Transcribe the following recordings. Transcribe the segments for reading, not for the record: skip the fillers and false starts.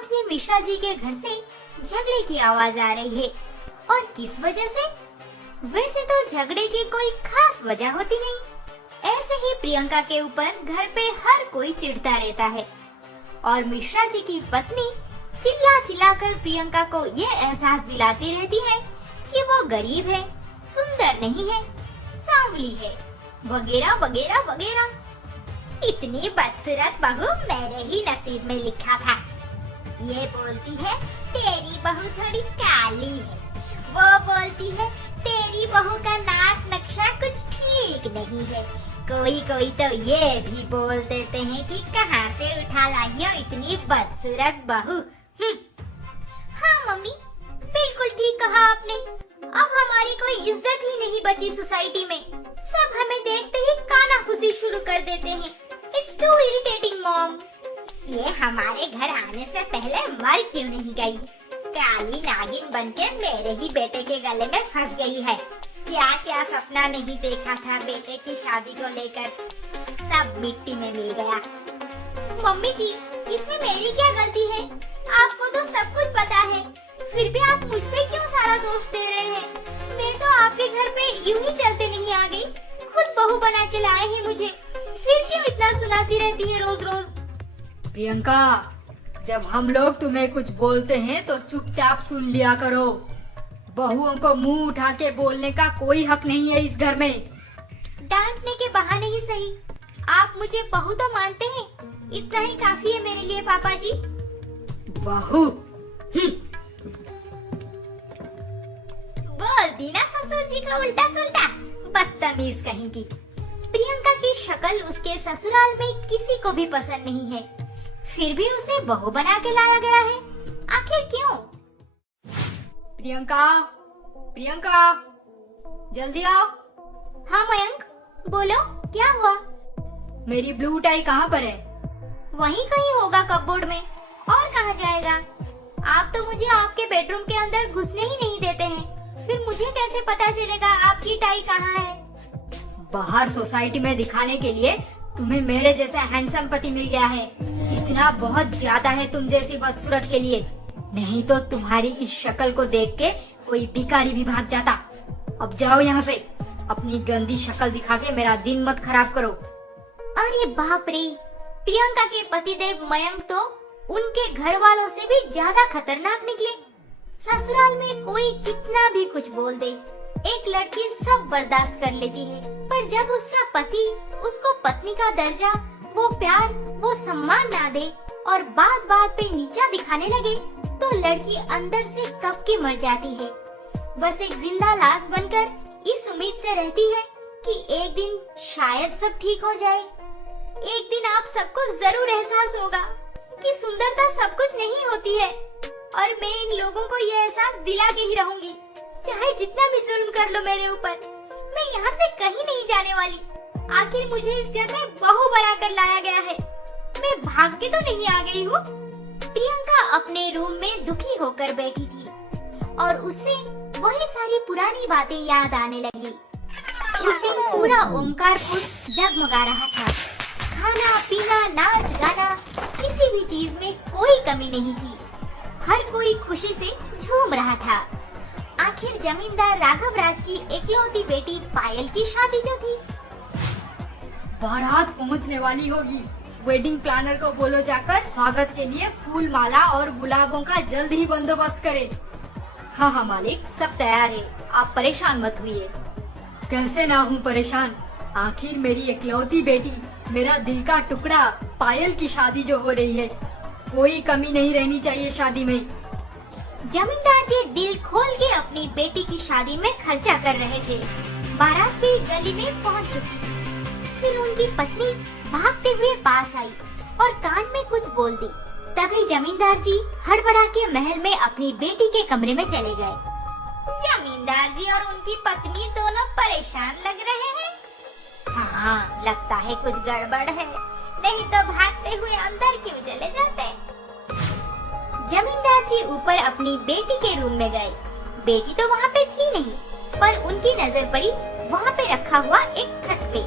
आज भी मिश्रा जी के घर से झगड़े की आवाज आ रही है। और किस वजह से? वैसे तो झगड़े की कोई खास वजह होती नहीं, ऐसे ही प्रियंका के ऊपर घर पे हर कोई चिढ़ता रहता है। और मिश्रा जी की पत्नी चिल्ला चिल्ला कर प्रियंका को ये एहसास दिलाती रहती है कि वो गरीब है, सुंदर नहीं है, सांवली है, वगैरह वगैरह वगैरह। इतनी बदसूरत बहू मेरे ही नसीब में लिखा था। ये बोलती है तेरी बहू थोड़ी काली है, वो बोलती है तेरी बहू का नाक नक्शा कुछ ठीक नहीं है। कोई कोई तो ये भी बोल देते हैं कि कहाँ से उठा लाई हो इतनी बदसूरत बहू। हाँ मम्मी, बिल्कुल ठीक कहा आपने। अब हमारी कोई इज्जत ही नहीं बची सोसाइटी में। सब हमें देखते ही कानाफूसी शुरू कर देते हैं। It's too irritating mom. ये हमारे घर आने से पहले मर क्यों नहीं गई? काली नागिन बनके मेरे ही बेटे के गले में फंस गई है। क्या क्या सपना नहीं देखा था बेटे की शादी को लेकर, सब मिट्टी में मिल गया। मम्मी जी, इसमें मेरी क्या गलती है? आपको तो सब कुछ पता है, फिर भी आप मुझ पे क्यों सारा दोष दे रहे हैं? मैं तो आपके घर पे यूं ही चलते नहीं आ गई, खुद बहू बना के लाए हैं मुझे, फिर क्यों इतना सुनाती रहती है रोज रोज? प्रियंका, जब हम लोग तुम्हें कुछ बोलते हैं तो चुपचाप सुन लिया करो। बहुओं को मुंह उठा के बोलने का कोई हक नहीं है इस घर में। डांटने के बहाने ही सही, आप मुझे बहू तो मानते हैं, इतना ही काफी है मेरे लिए पापा जी। बहू? बोल दी ना ससुर जी को उल्टा सुल्टा, बदतमीज कहीं की। प्रियंका की शक्ल उसके ससुराल में किसी को भी पसंद नहीं है, फिर भी उसे बहू बना के लाया गया है। आखिर क्यों? प्रियंका, प्रियंका, जल्दी आओ। हाँ मयंक, बोलो क्या हुआ? मेरी ब्लू टाई कहाँ पर है? वहीं कहीं होगा कपबोर्ड में, और कहाँ जाएगा? आप तो मुझे आपके बेडरूम के अंदर घुसने ही नहीं देते हैं, फिर मुझे कैसे पता चलेगा आपकी टाई कहाँ है? बाहर सोसाइटी में दिखाने के लिए तुम्हें मेरे जैसा हैंडसम पति मिल गया है। इतना बहुत ज्यादा है तुम जैसी बदसूरत के लिए, नहीं तो तुम्हारी इस शक्ल को देख के कोई भिखारी भी भाग जाता। अब जाओ यहाँ से, अपनी गंदी शक्ल दिखा के मेरा दिन मत खराब करो। अरे बाप रे, प्रियंका के पतिदेव मयंक तो उनके घर वालों से भी ज्यादा खतरनाक निकले। ससुराल में कोई कितना भी कुछ बोल दे, एक लड़की सब बर्दाश्त कर लेती है, पर जब उसका पति उसको पत्नी का दर्जा, वो प्यार, वो सम्मान ना दे और बात बात पे नीचा दिखाने लगे, तो लड़की अंदर से कब की मर जाती है। बस एक जिंदा लाश बनकर इस उम्मीद से रहती है कि एक दिन शायद सब ठीक हो जाए। एक दिन आप सबको जरूर एहसास होगा कि सुंदरता सब कुछ नहीं होती है, और मैं इन लोगों को ये एहसास दिला के ही रहूंगी, चाहे जितना भी जुल्म कर लो मेरे ऊपर। मैं यहाँ से कहीं नहीं जाने वाली। आखिर मुझे इस घर में बहू बनाकर लाया गया है, मैं भाग के तो नहीं आ गई हूँ। प्रियंका अपने रूम में दुखी होकर बैठी थी और उसे वही सारी पुरानी बातें याद आने लगी। उस दिन पूरा ओमकारपुर जगमगा रहा था। खाना पीना नाच गाना, किसी भी चीज में कोई कमी नहीं थी। हर कोई खुशी से झूम रहा था। आखिर जमींदार राघव राज की इकलौती बेटी पायल की शादी जो थी। बारात पहुंचने वाली होगी, वेडिंग प्लानर को बोलो जाकर स्वागत के लिए फूल माला और गुलाबों का जल्द ही बंदोबस्त करे। हाँ हाँ मालिक, सब तैयार है, आप परेशान मत होइए। कैसे ना हूँ परेशान, आखिर मेरी इकलौती बेटी, मेरा दिल का टुकड़ा पायल की शादी जो हो रही है, कोई कमी नहीं रहनी चाहिए शादी में। जमींदार जी दिल खोल के अपनी बेटी की शादी में खर्चा कर रहे थे। बारात भी गली में पहुंच चुकी थी। फिर उनकी पत्नी भागते हुए पास आई और कान में कुछ बोल दी। तभी जमींदार जी हड़बड़ा के महल में अपनी बेटी के कमरे में चले गए। जमींदार जी और उनकी पत्नी दोनों परेशान लग रहे हैं। हाँ, लगता है कुछ गड़बड़ है, नहीं तो भागते हुए अंदर क्यों चले जाते। जमींदार जी ऊपर अपनी बेटी के रूम में गए। बेटी तो वहाँ पे थी नहीं, पर उनकी नजर पड़ी वहाँ पे रखा हुआ एक खत पे।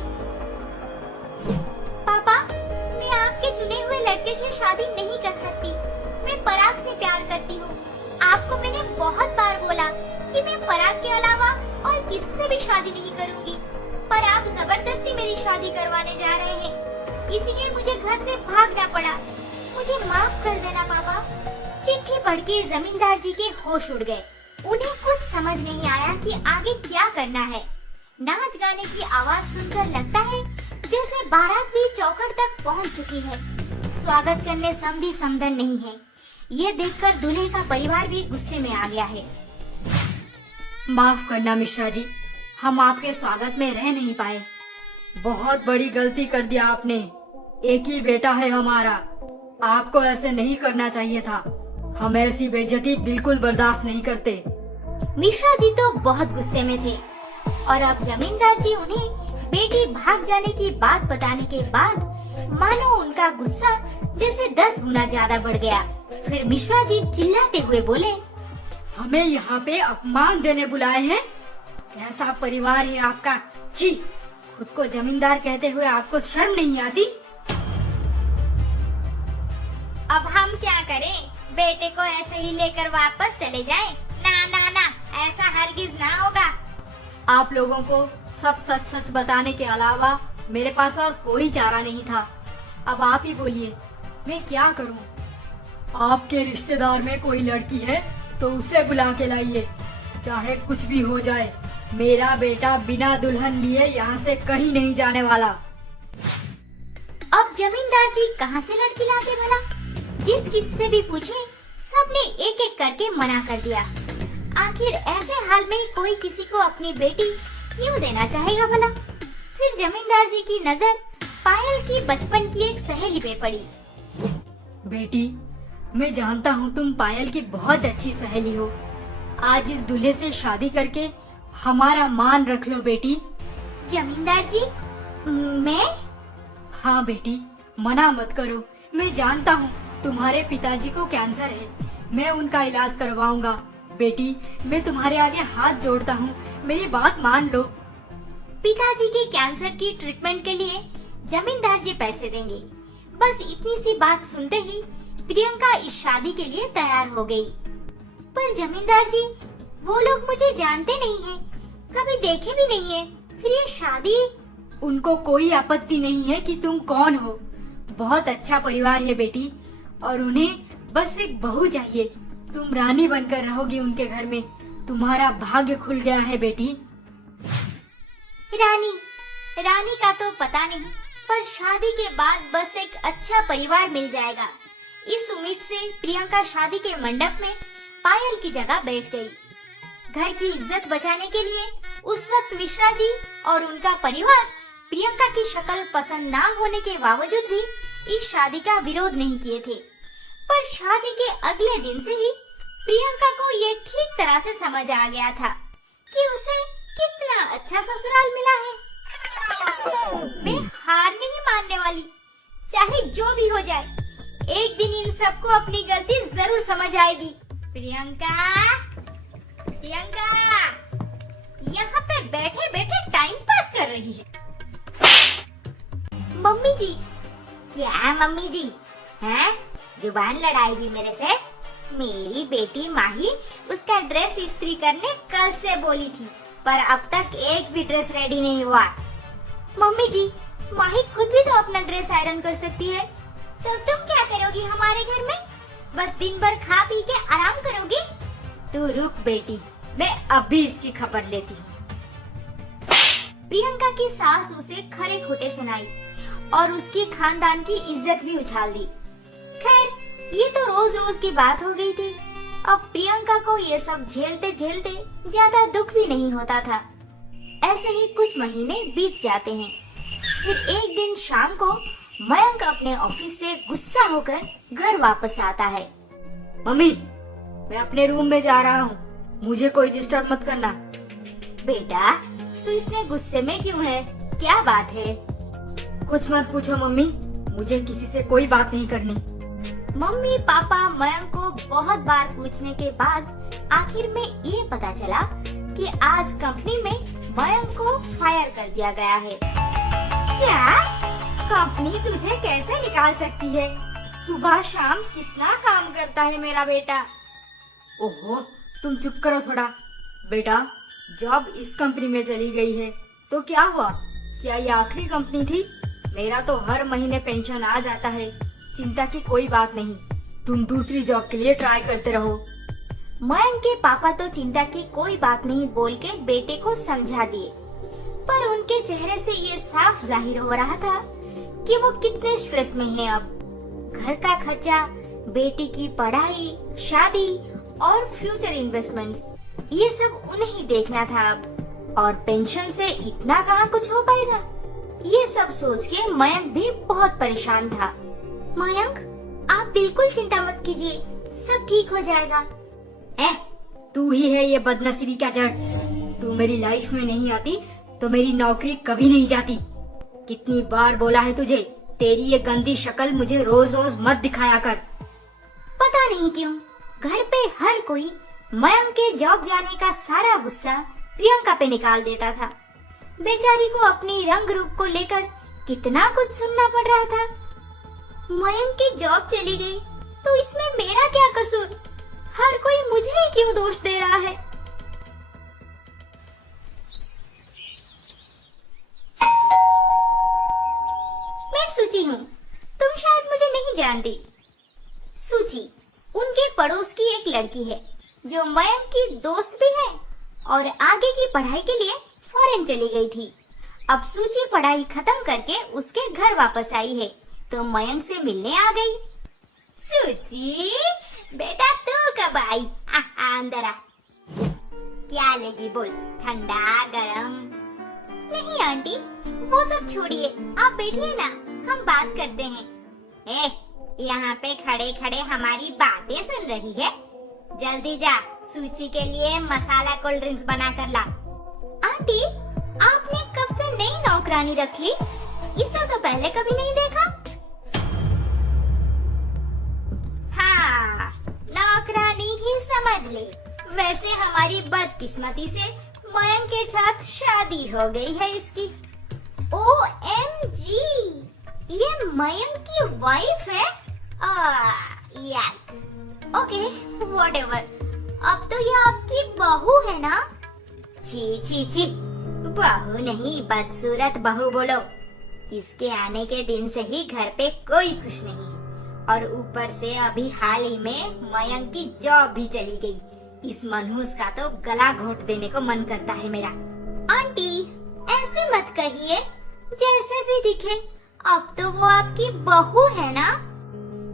पापा, मैं आपके चुने हुए लड़के से शादी नहीं कर सकती। मैं पराग करती हूँ। आपको मैंने बहुत बार बोला कि मैं पराग के अलावा और किसी से भी शादी नहीं करूँगी, पर आप जबरदस्ती मेरी शादी करवाने जा रहे हैं, इसीलिए मुझे घर से भागना पड़ा। मुझे माफ कर देना पापा। चिट्ठी पढ़ के जमींदार जी के होश उड़ गए। उन्हें कुछ समझ नहीं आया कि आगे क्या करना है। नाच गाने की आवाज सुनकर लगता है जैसे बारात भी चौखट तक पहुंच चुकी है। स्वागत करने समधी समधन नहीं है। ये देखकर दूल्हे का परिवार भी गुस्से में आ गया है। माफ करना मिश्रा जी, हम आपके स्वागत में रह नहीं पाए। बहुत बड़ी गलती कर दिया आपने। एक ही बेटा है हमारा, आपको ऐसे नहीं करना चाहिए था। हम ऐसी बेइज्जती बिल्कुल बर्दाश्त नहीं करते। मिश्रा जी तो बहुत गुस्से में थे और अब जमींदार जी उन्हें बेटी भाग जाने की बात बताने के बाद मानो उनका गुस्सा जैसे 10 गुना ज्यादा बढ़ गया। फिर मिश्रा जी चिल्लाते हुए बोले, हमें यहाँ पे अपमान देने बुलाए हैं? कैसा परिवार है आपका? छी, खुद को जमींदार कहते हुए आपको शर्म नहीं आती? अब हम क्या करें? बेटे को ऐसे ही लेकर वापस चले जाएं? ना ना ना, ऐसा हरगिज ना होगा। आप लोगों को सब सच सच बताने के अलावा मेरे पास और कोई चारा नहीं था। अब आप ही बोलिए, मैं क्या करूं? आपके रिश्तेदार में कोई लड़की है तो उसे बुला के लाइए। चाहे कुछ भी हो जाए, मेरा बेटा बिना दुल्हन लिए यहाँ से कहीं नहीं जाने वाला। अब जमींदार जी कहाँ से लड़की लाते भला? जिस किसी से भी पूछे, सबने एक एक करके मना कर दिया। आखिर ऐसे हाल में कोई किसी को अपनी बेटी क्यों देना चाहेगा भला? फिर जमींदार जी की नजर पायल की बचपन की एक सहेली पे पड़ी। बेटी, मैं जानता हूँ तुम पायल की बहुत अच्छी सहेली हो। आज इस दूल्हे से शादी करके हमारा मान रख लो बेटी। जमींदार जी, मैं? हाँ बेटी, मना मत करो। मैं जानता हूँ तुम्हारे पिताजी को कैंसर है, मैं उनका इलाज करवाऊंगा। बेटी, मैं तुम्हारे आगे हाथ जोड़ता हूँ, मेरी बात मान लो। पिताजी के कैंसर की ट्रीटमेंट के लिए जमींदार जी पैसे देंगे। बस इतनी सी बात सुनते ही प्रियंका इस शादी के लिए तैयार हो गई। पर जमींदार जी, वो लोग मुझे जानते नहीं हैं, कभी देखे भी नहीं है, फिर ये शादी? उनको कोई आपत्ति नहीं है कि तुम कौन हो। बहुत अच्छा परिवार है बेटी, और उन्हें बस एक बहू चाहिए। तुम रानी बनकर रहोगी उनके घर में। तुम्हारा भाग्य खुल गया है बेटी। रानी का तो पता नहीं, पर शादी के बाद बस एक अच्छा परिवार मिल जाएगा। इस उम्मीद से प्रियंका शादी के मंडप में पायल की जगह बैठ गई। घर की इज्जत बचाने के लिए उस वक्त मिश्रा जी और उनका परिवार प्रियंका की शक्ल पसंद ना होने के बावजूद भी इस शादी का विरोध नहीं किए थे। पर शादी के अगले दिन से ही प्रियंका को ये ठीक तरह से समझ आ गया था कि उसे कितना अच्छा ससुराल मिला है। मैं हार नहीं मानने वाली, चाहे जो भी हो जाए। एक दिन इन सबको अपनी गलती जरूर समझ आएगी। प्रियंका, यहाँ पे बैठे बैठे टाइम पास कर रही है। मम्मी जी। क्या मम्मी जी? हैं? जुबान लड़ाएगी मेरे से? मेरी बेटी माही उसका ड्रेस इस्त्री करने कल से बोली थी, पर अब तक एक भी ड्रेस रेडी नहीं हुआ। मम्मी जी, माही खुद भी तो अपना ड्रेस आयरन कर सकती है, तो तुम क्या करोगी हमारे घर में? बस दिन भर खा पी के आराम करोगी? तू रुक बेटी, मैं अभी इसकी खबर लेती हूँ। प्रियंका की सास उसे खरे खोटे सुनाई और उसकी खानदान की इज्जत भी उछाल दी। खैर, ये तो रोज रोज की बात हो गई थी। अब प्रियंका को ये सब झेलते झेलते ज्यादा दुख भी नहीं होता था। ऐसे ही कुछ महीने बीत जाते हैं। फिर एक दिन शाम को मयंक अपने ऑफिस से गुस्सा होकर घर वापस आता है। मम्मी, मैं अपने रूम में जा रहा हूँ, मुझे कोई डिस्टर्ब मत करना। बेटा, तू इतने गुस्से में क्यों है? क्या बात है? कुछ मत पूछो मम्मी, मुझे किसी से कोई बात नहीं करनी। मम्मी पापा मयंक को बहुत बार पूछने के बाद आखिर में ये पता चला कि आज कंपनी में मयंक को फायर कर दिया गया है। क्या? कंपनी तुझे कैसे निकाल सकती है? सुबह शाम कितना काम करता है मेरा बेटा, ओहो, तुम चुप करो थोड़ा। बेटा, जॉब इस कंपनी में चली गई है तो क्या हुआ? क्या ये आखिरी कंपनी थी? मेरा तो हर महीने पेंशन आ जाता है, चिंता की कोई बात नहीं। तुम दूसरी जॉब के लिए ट्राई करते रहो। मयंक के पापा तो चिंता की कोई बात नहीं बोल के बेटे को समझा दिए, पर उनके चेहरे से ये साफ जाहिर हो रहा था कि वो कितने स्ट्रेस में हैं अब। घर का खर्चा, बेटी की पढ़ाई, शादी और फ्यूचर इन्वेस्टमेंट्स, ये सब उन्हें ही देखना था अब। और पेंशन से इतना कहाँ कुछ हो पाएगा? ये सब सोच के मयंक भी बहुत परेशान था। मयंक, आप बिल्कुल चिंता मत कीजिए, सब ठीक हो जाएगा। तू ही है ये बदनसीबी का जड़। तू मेरी लाइफ में नहीं आती तो मेरी नौकरी कभी नहीं जाती। कितनी बार बोला है तुझे, तेरी ये गंदी शक्ल मुझे रोज रोज मत दिखाया कर। पता नहीं क्यों घर पे हर कोई मयंक के जॉब जाने का सारा गुस्सा प्रियंका पे निकाल देता था। बेचारी को अपनी रंग रूप को लेकर कितना कुछ सुनना पड़ रहा था। मयंक की जॉब चली गई तो इसमें मेरा क्या कसूर? हर कोई मुझे ही क्यों दोष दे रहा है? मैं सूची हूँ, तुम शायद मुझे नहीं जानती। सूची उनके पड़ोस की एक लड़की है जो मयंक की दोस्त भी है और आगे की पढ़ाई के लिए फॉरेन चली गई थी। अब सूची पढ़ाई खत्म करके उसके घर वापस आई है तो मयंक से मिलने आ गई। सूची बेटा, तू कब आई? अंदर आ। क्या लेगी बोल, ठंडा गरम? नहीं आंटी, वो सब छोड़िए, आप बैठिए ना, हम बात करते हैं। यहाँ पे खड़े खड़े हमारी बातें सुन रही है? जल्दी जा, सूची के लिए मसाला कोल्ड ड्रिंक्स बना कर ला। आंटी, आपने कब से नई नौकरानी रख ली? इसे तो पहले कभी नहीं देखा। हाँ, नौकरानी ही समझ ले। वैसे हमारी बदकिस्मती से मयंक के साथ शादी हो गई है इसकी। OMG, ये मयंक की वाइफ है? Okay, whatever. अब तो ये आपकी बहू है ना? छी छी छी, बहू नहीं, बदसूरत बहू बोलो। इसके आने के दिन से ही घर पे कोई खुश नहीं है और ऊपर से अभी हाल ही में मयंक की जॉब भी चली गई। इस मनहूस का तो गला घोट देने को मन करता है मेरा। आंटी, ऐसे मत कहिए, जैसे भी दिखे अब तो वो आपकी बहू है ना?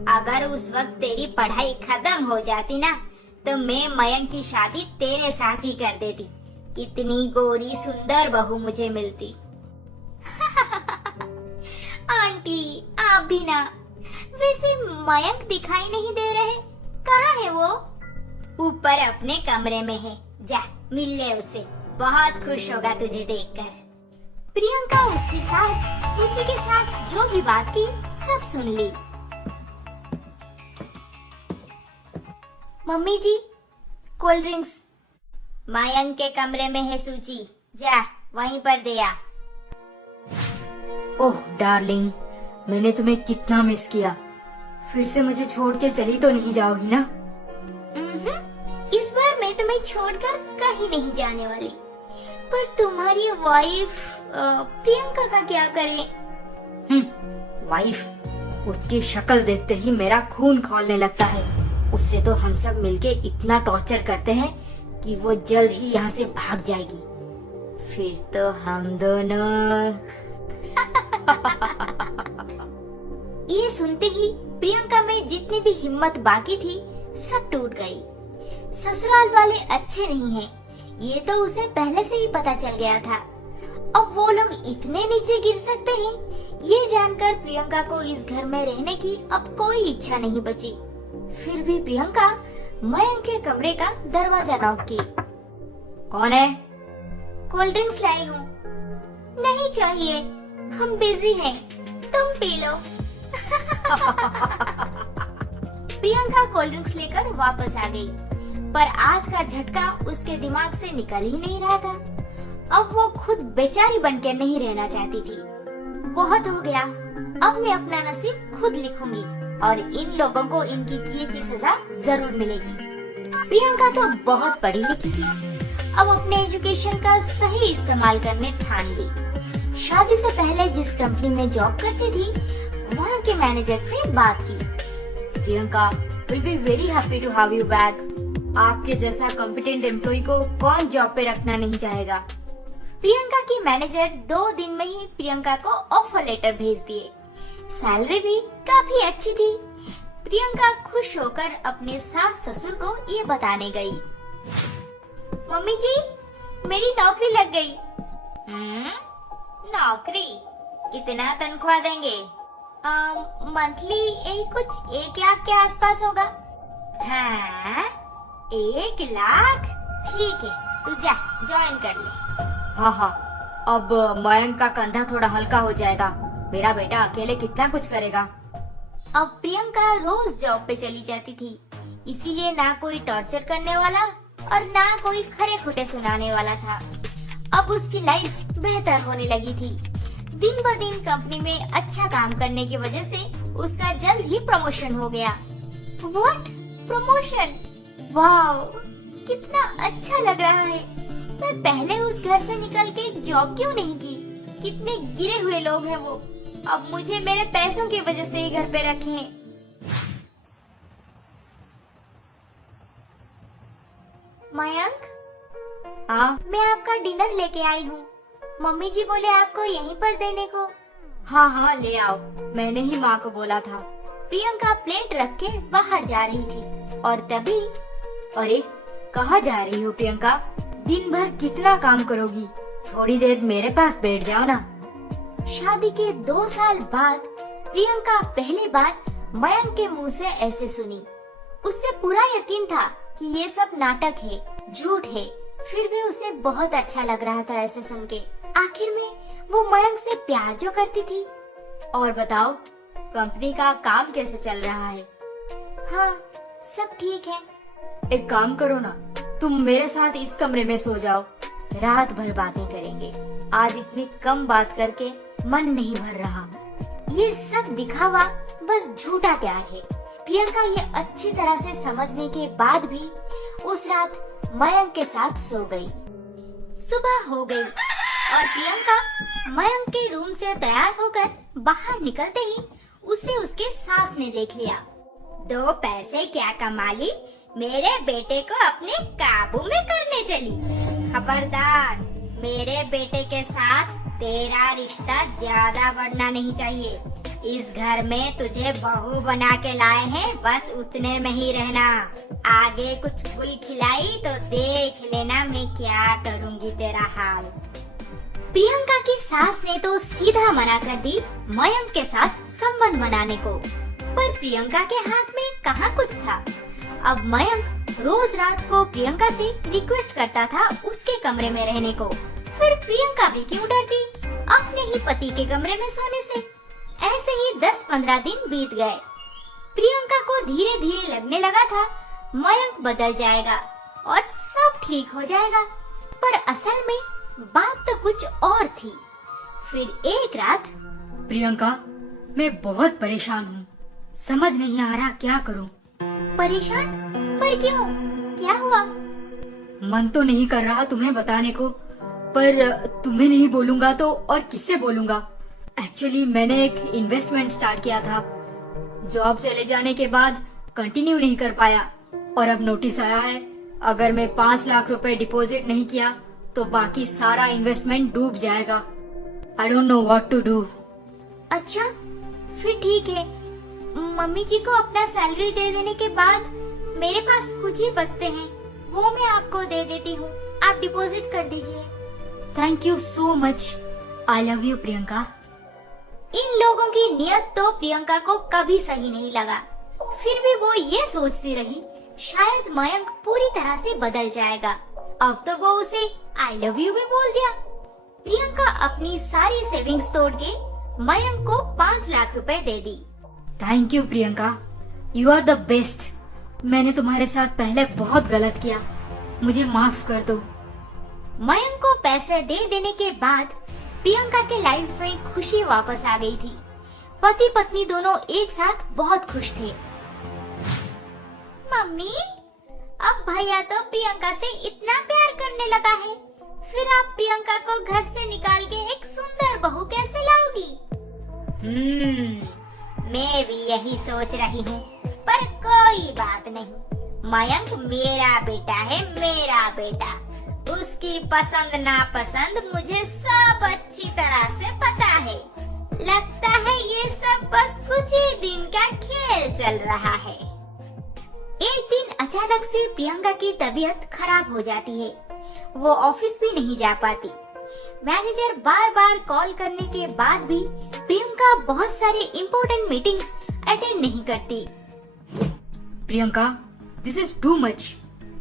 अगर उस वक्त तेरी पढ़ाई खत्म हो जाती ना तो मैं मयंक की शादी तेरे साथ ही कर देती। कितनी गोरी सुंदर बहू मुझे मिलती। आंटी, आप भी ना। वैसे मयंक दिखाई नहीं दे रहे, कहाँ है वो? ऊपर अपने कमरे में है, जा मिल ले उससे, बहुत खुश होगा तुझे देखकर। प्रियंका उसकी सास सूची के साथ जो भी बात की सब सुन ली। मम्मी जी, कोल्ड ड्रिंक्स। मयंक के कमरे में है सूची, जा वहीं पर दे आ। ओह डार्लिंग, मैंने तुम्हें कितना मिस किया। फिर से मुझे छोड़ के चली तो नहीं जाओगी ना? इस बार मैं तुम्हें छोड़कर कहीं नहीं जाने वाली, पर तुम्हारी वाइफ प्रियंका का क्या करें? वाइफ, उसकी शक्ल देखते ही मेरा खून खौलने लगता है। उससे तो हम सब मिलके इतना टॉर्चर करते हैं कि वो जल्द ही यहाँ से भाग जाएगी। फिर तो हम दोनों। ये सुनते ही प्रियंका में जितनी भी हिम्मत बाकी थी सब टूट गई। ससुराल वाले अच्छे नहीं हैं, ये तो उसे पहले से ही पता चल गया था। अब वो लोग इतने नीचे गिर सकते हैं, ये जानकर प्रियंका को इस घर में रहने की अब कोई इच्छा नहीं बची। फिर भी प्रियंका मयंक के कमरे का दरवाजा नॉक की। कौन है? कोल्ड ड्रिंक्स लाई हूँ। नहीं चाहिए, हम बिजी हैं, तुम P low. Priyanka cold drinks लेकर वापस आ गई, पर आज का झटका उसके दिमाग से निकल ही नहीं रहा था। अब वो खुद बेचारी बनकर नहीं रहना चाहती थी। बहुत हो गया, अब मैं अपना नसीब खुद लिखूंगी और इन लोगों को इनकी किए की सजा जरूर मिलेगी। प्रियंका तो बहुत पढ़ी लिखी थी, अब अपने एजुकेशन का सही इस्तेमाल करने ठान ली। शादी से पहले जिस कंपनी में जॉब करती थी, वहाँ के मैनेजर से बात की। Priyanka will be very happy to have you back. आपके जैसा कॉम्पिटेंट एम्प्लॉय को कौन जॉब पे रखना नहीं चाहेगा। प्रियंका की मैनेजर 2 दिन में ही प्रियंका को ऑफर लेटर भेज दिए। सैलरी भी काफी अच्छी थी। प्रियंका खुश होकर अपने सास ससुर को ये बताने गई। मम्मी जी, मेरी नौकरी लग गई। नौकरी? कितना तनख्वाह देंगे? मंथली कुछ 1 लाख के आसपास होगा। हाँ, 1 लाख? ठीक है, तू जा ज्वाइन कर ले। हाँ, अब मयंक का कंधा थोड़ा हल्का हो जाएगा। मेरा बेटा अकेले कितना कुछ करेगा। अब प्रियंका रोज जॉब पे चली जाती थी, इसीलिए ना कोई टॉर्चर करने वाला और ना कोई खरे खोटे सुनाने वाला था। अब उसकी लाइफ बेहतर होने लगी थी। दिन ब दिन कंपनी में अच्छा काम करने की वजह से उसका जल्द ही प्रमोशन हो गया। व्हाट? प्रमोशन? वाओ, कितना अच्छा लग रहा है। मैं पहले उस घर से निकल के जॉब क्यों नहीं की? कितने गिरे हुए लोग हैं वो। अब मुझे मेरे पैसों की वजह से ही घर पे रखे हैं। मयंक, हाँ मैं आपका डिनर लेके आई हूँ। मम्मी जी बोले आपको यहीं पर देने को। हाँ, ले आओ। मैंने ही माँ को बोला था। प्रियंका प्लेट रख के बाहर जा रही थी और तभी अरे, कहाँ जा रही हो प्रियंका? दिन भर कितना काम करोगी? थोड़ी देर मेरे पास बैठ जाओ ना। शादी के 2 साल बाद प्रियंका पहली बार मयंक के मुंह से ऐसे सुनी। उससे पूरा यकीन था कि ये सब नाटक है, झूठ है। फिर भी उसे बहुत अच्छा लग रहा था ऐसे सुन के। आखिर में वो मयंक से प्यार जो करती थी। और बताओ, कंपनी का काम कैसे चल रहा है? हाँ, सब ठीक है। एक काम करो ना, तुम मेरे साथ इस कमरे में सो जाओ। रात भर बातें करेंगे। आज इतनी कम बात करके मन नहीं भर रहा। ये सब दिखावा बस झूठा प्यार है। प्रियंका ये अच्छी तरह से समझने के बाद भी उस रात मयंक के साथ सो गई। सुबह हो गई और प्रियंका मयंक के रूम से तैयार होकर बाहर निकलते ही उसे उसके सास ने देख लिया। 2 पैसे क्या कमा ली, मेरे बेटे को अपने काबू में करने चली। खबरदार, मेरे बेटे के साथ तेरा रिश्ता ज्यादा बढ़ना नहीं चाहिए। इस घर में तुझे बहू बना के लाए हैं, बस उतने में ही रहना। आगे कुछ गुल खिलाई तो देख लेना मैं क्या करूँगी तेरा हाल। प्रियंका की सास ने तो सीधा मना कर दी मयंक के साथ संबंध बनाने को, पर प्रियंका के हाथ में कहाँ कुछ था। अब मयंक रोज रात को प्रियंका से रिक्वेस्ट करता था उसके कमरे में रहने को। फिर प्रियंका भी क्यों डरती अपने ही पति के कमरे में सोने से। ऐसे ही 10-15 दिन बीत गए। प्रियंका को धीरे धीरे लगने लगा था मयंक बदल जाएगा और सब ठीक हो जाएगा, पर असल में बात तो कुछ और थी। फिर एक रात, प्रियंका, मैं बहुत परेशान हूँ। समझ नहीं आ रहा क्या करूँ। परेशान? पर क्यों? क्या हुआ? मन तो नहीं कर रहा तुम्हें बताने को, पर तुम्हें नहीं बोलूंगा तो और किससे बोलूंगा। एक्चुअली मैंने एक इन्वेस्टमेंट स्टार्ट किया था। जॉब चले जाने के बाद कंटिन्यू नहीं कर पाया और अब नोटिस आया है, अगर मैं 5 लाख रुपए डिपॉजिट नहीं किया तो बाकी सारा इन्वेस्टमेंट डूब जाएगा। I don't know what to do. अच्छा, फिर ठीक है। मम्मी जी को अपना सैलरी दे देने के बाद मेरे पास कुछ ही बचते हैं, वो मैं आपको दे देती हूँ। आप डिपॉजिट कर दीजिए। Thank you so much. I love you Priyanka. इन लोगों की नियत तो प्रियंका को कभी सही नहीं लगा। फिर भी वो ये सोचती रही शायद मयंक पूरी तरह से बदल जाएगा। अब तो वो उसे आई लव यू भी बोल दिया। प्रियंका अपनी सारी सेविंग्स तोड़ के मयंक को 5 लाख रुपए दे दी। Thank you Priyanka, you are the best. मैंने तुम्हारे साथ पहले बहुत गलत किया, मुझे माफ कर दो। मयंक को पैसे दे देने के बाद प्रियंका के लाइफ में खुशी वापस आ गई थी। पति पत्नी दोनों एक साथ बहुत खुश थे। मम्मी, अब भैया तो प्रियंका से इतना प्यार करने लगा है, फिर आप प्रियंका को घर से निकाल के एक सुंदर बहू कैसे लाओगी? मैं भी यही सोच रही हूँ, पर कोई बात नहीं। मयंक मेरा बेटा है, मेरा बेटा। उसकी पसंद नापसंद मुझे सब अच्छी तरह से पता है। लगता है ये सब बस कुछ ही दिन का खेल चल रहा है। एक दिन अचानक से प्रियंका की तबीयत खराब हो जाती है। वो ऑफिस भी नहीं जा पाती। मैनेजर बार बार कॉल करने के बाद भी प्रियंका बहुत सारे इम्पोर्टेंट मीटिंग्स अटेंड नहीं करती। Priyanka, this is too much.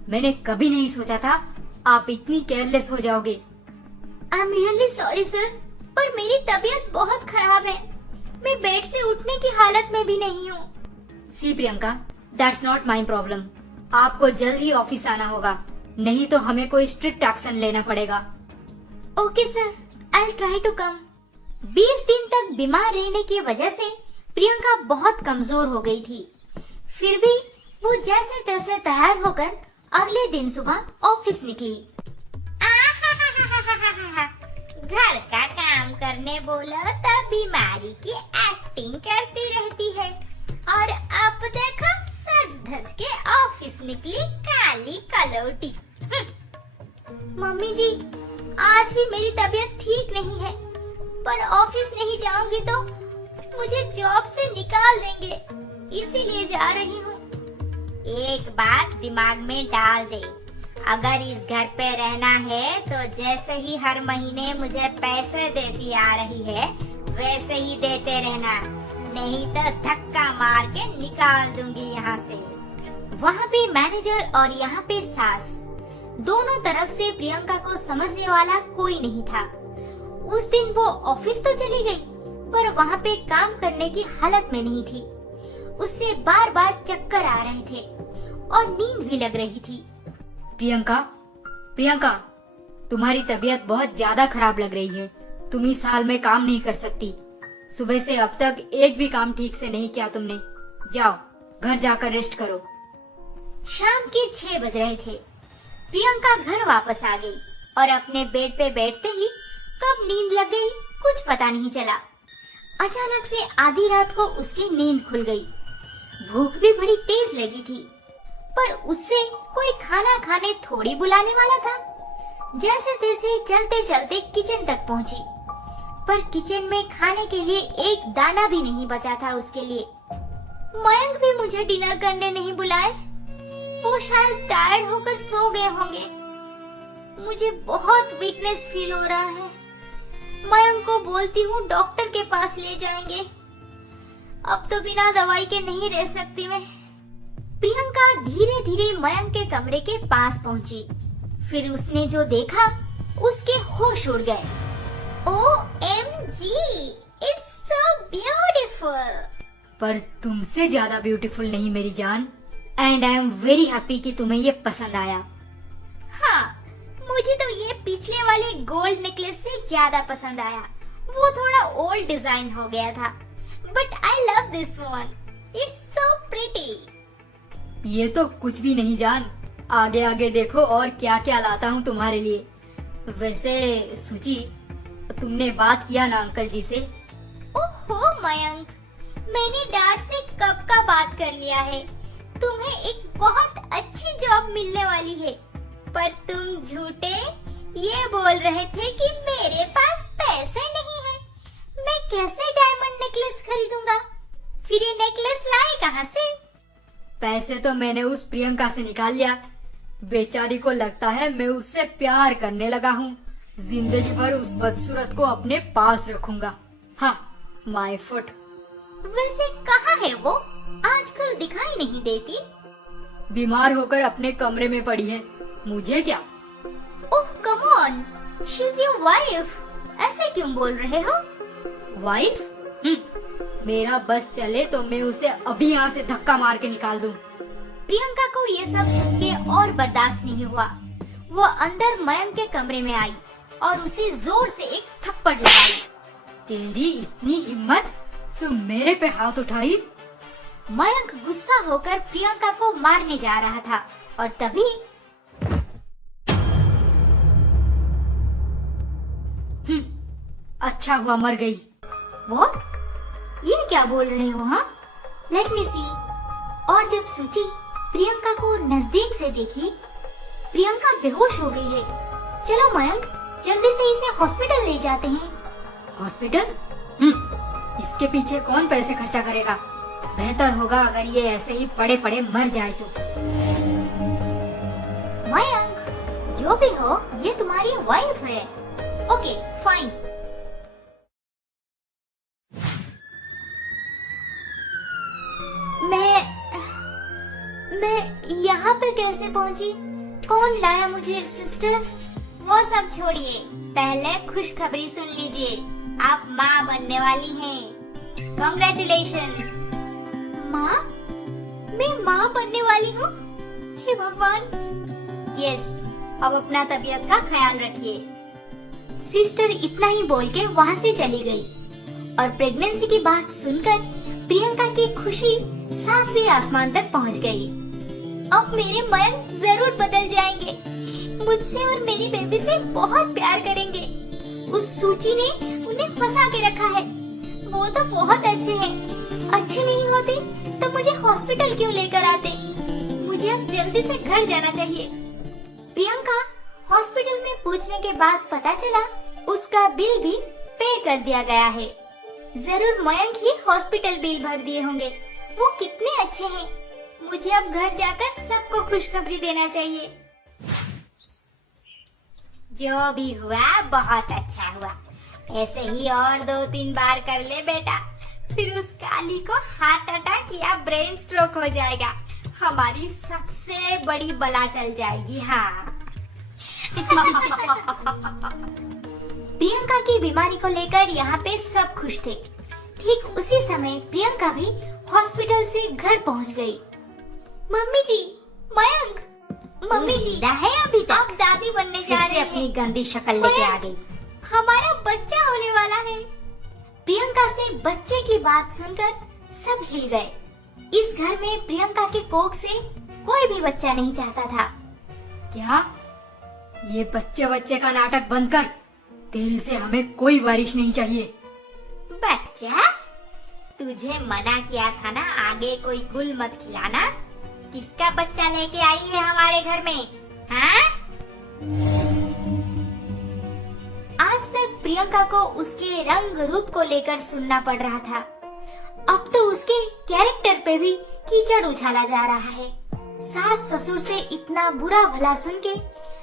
मैंने कभी नहीं सोचा था आप इतनी केयरलेस हो जाओगे। I am really sorry sir, पर मेरी तबीयत बहुत खराब है। मैं बेड से उठने की हालत में भी नहीं हूँ। See Priyanka, that's not my problem. आपको जल्द ही ऑफिस आना होगा, नहीं तो हमें कोई स्ट्रिक्ट एक्शन लेना पड़ेगा। Okay sir, I will try to come. 20 दिन तक बीमार रहने की वजह से प्रियंका बहुत कमजोर हो गई थी। फिर भी वो जैसे तैसे तैयार होकर अगले दिन सुबह ऑफिस निकली। घर का काम करने बोलो तो बीमारी की एक्टिंग करती रहती है, और अब देखो सज धज के ऑफिस निकली काली कलौटी। मम्मी जी, आज भी मेरी तबीयत ठीक नहीं है, पर ऑफिस नहीं जाऊंगी तो मुझे जॉब से निकाल देंगे, इसीलिए जा रही हूँ। एक बात दिमाग में डाल दे, अगर इस घर पे रहना है तो जैसे ही हर महीने मुझे पैसे देती आ रही है वैसे ही देते रहना, नहीं तो धक्का मार के निकाल दूंगी यहाँ से। वहाँ पे मैनेजर और यहाँ पे सास, दोनों तरफ से प्रियंका को समझने वाला कोई नहीं था। उस दिन वो ऑफिस तो चली गई, पर वहाँ पे काम करने की हालत में नहीं थी। उससे बार बार चक्कर आ रहे थे और नींद भी लग रही थी। प्रियंका, प्रियंका, तुम्हारी तबीयत बहुत ज्यादा खराब लग रही है। तुम इस हाल में काम नहीं कर सकती। सुबह से अब तक एक भी काम ठीक से नहीं किया तुमने। जाओ, घर जाकर रेस्ट करो। शाम के 6 बज रहे थे। प्रियंका घर वापस आ गई और अपने बेड पे बैठते ही कब नींद लग गई कुछ पता नहीं चला। अचानक से आधी रात को उसकी नींद खुल गई। भूख भी बड़ी तेज लगी थी, पर उससे कोई खाना खाने थोड़ी बुलाने वाला था। जैसे तैसे चलते चलते किचन तक पहुंची, पर किचन में खाने के लिए एक दाना भी नहीं बचा था उसके लिए। मयंक भी मुझे डिनर करने नहीं बुलाए, वो शायद टायर्ड होकर सो गए होंगे। मुझे बहुत वीकनेस फील हो रहा है। मयंक को बोलती हूँ डॉक्टर के पास ले जाएंगे, अब तो बिना दवाई के नहीं रह सकती मैं। प्रियंका धीरे धीरे मयंक के कमरे के पास पहुंची। फिर उसने जो देखा उसके होश उड़ गए। OMG, it's so beautiful। पर तुमसे ज्यादा ब्यूटीफुल नहीं मेरी जान, and I am very happy कि तुम्हें ये पसंद आया। हाँ, मुझे तो ये पिछले वाले गोल्ड नेकलेस से ज्यादा पसंद आया। वो थोड़ा ओल्ड डिजाइन हो गया था, but I love this one, it's so pretty. ये तो कुछ भी नहीं जान, आगे आगे देखो और क्या क्या लाता हूँ तुम्हारे लिए। वैसे सूची, तुमने बात किया ना अंकल जी से? ओहो मयंक, मैंने डैड से कब का बात कर लिया है। तुम्हें एक बहुत अच्छी जॉब मिलने वाली है, पर तुम झूठे ये बोल रहे थे कि मेरे पास पैसे नहीं है। मैं कैसे डायमंड नेकलेस खरीदूंगा? फिर ये नेकलेस लाए कहाँ से? पैसे तो मैंने उस प्रियंका से निकाल लिया। बेचारी को लगता है मैं उससे प्यार करने लगा हूँ। जिंदगी भर उस बदसूरत को अपने पास रखूंगा। हाँ, माय फुट। वैसे कहाँ है वो? आजकल दिखाई नहीं देती। बीमार होकर अपने कमरे में पड़ी है, मुझे क्या। Oh come on, she is your wife. ऐसे क्यों बोल रहे हो? वाइफ? मेरा बस चले तो मैं उसे अभी यहाँ से धक्का मार के निकाल दूं। प्रियंका को ये सब सुन के और बर्दाश्त नहीं हुआ। वो अंदर मयंक के कमरे में आई और उसे जोर से एक थप्पड़ लगाई। तेरी इतनी हिम्मत, तू मेरे पे हाथ उठाई? मयंक गुस्सा होकर प्रियंका को मारने जा रहा था और तभी अच्छा हुआ मर गई। व्हाट? ये क्या बोल रहे हो? हाँ, लेट मी सी। और जब सूची प्रियंका को नजदीक से देखी, प्रियंका बेहोश हो गई है। चलो मयंक, जल्दी से इसे हॉस्पिटल ले जाते हैं। हॉस्पिटल? इसके पीछे कौन पैसे खर्चा करेगा? बेहतर होगा अगर ये ऐसे ही पड़े पड़े मर जाए तो। मयंक, जो भी हो, ये तुम्हारी वाइफ है। Okay fine. मैं यहाँ पे कैसे पहुँची? कौन लाया मुझे? सिस्टर? वो सब छोड़िए, पहले खुशखबरी सुन लीजिए। आप माँ बनने वाली हैं। Congratulations। माँ? मैं माँ बनने वाली हूँ? हे भगवान। यस, अब अपना तबीयत का ख्याल रखिए। सिस्टर इतना ही बोल के वहाँ से चली गई और प्रेगनेंसी की बात सुनकर प्रियंका की खुशी 7वें आसमान तक पहुँच गई। अब मेरे मयंक जरूर बदल जाएंगे, मुझसे और मेरी बेबी से बहुत प्यार करेंगे। उस सूची ने उन्हें फंसा के रखा है। वो तो बहुत अच्छे हैं। अच्छे नहीं होते तो मुझे हॉस्पिटल क्यों लेकर आते? मुझे अब जल्दी से घर जाना चाहिए। प्रियंका हॉस्पिटल में पूछने के बाद पता चला उसका बिल भी पे कर दिया गया है। जरूर मयंक ही हॉस्पिटल बिल भर दिए होंगे। वो कितने अच्छे हैं। मुझे अब घर जाकर सबको खुशखबरी देना चाहिए। जो भी हुआ बहुत अच्छा हुआ। ऐसे ही और 2-3 बार कर ले बेटा, फिर उस काली को हार्ट अटैक या ब्रेन स्ट्रोक हो जाएगा। हमारी सबसे बड़ी बला टल जाएगी। हाँ। प्रियंका की बीमारी को लेकर यहाँ पे सब खुश थे। ठीक उसी समय प्रियंका भी हॉस्पिटल से घर पहुँच गई। मम्मी जी, मयंक, मम्मी जी है अभी तक? आप दादी बनने जा रहे हैं। अपनी गंदी शक्ल लेके आ गई। हमारा बच्चा होने वाला है। प्रियंका से बच्चे की बात सुनकर सब हिल गए। इस घर में प्रियंका के कोख से कोई भी बच्चा नहीं चाहता था। क्या? ये बच्चे का नाटक बंद कर। तेरे से हमें कोई बारिश नहीं चाहिए। बच्चा? तुझे मना किया था ना आगे कोई गुल मत खिलाना। किसका बच्चा लेके आई है हमारे घर में? हाँ? आज तक प्रियंका को उसके रंग रूप को लेकर सुनना पड़ रहा था। अब तो उसके कैरेक्टर पे भी कीचड़ उछाला जा रहा है। सास ससुर से इतना बुरा भला सुन के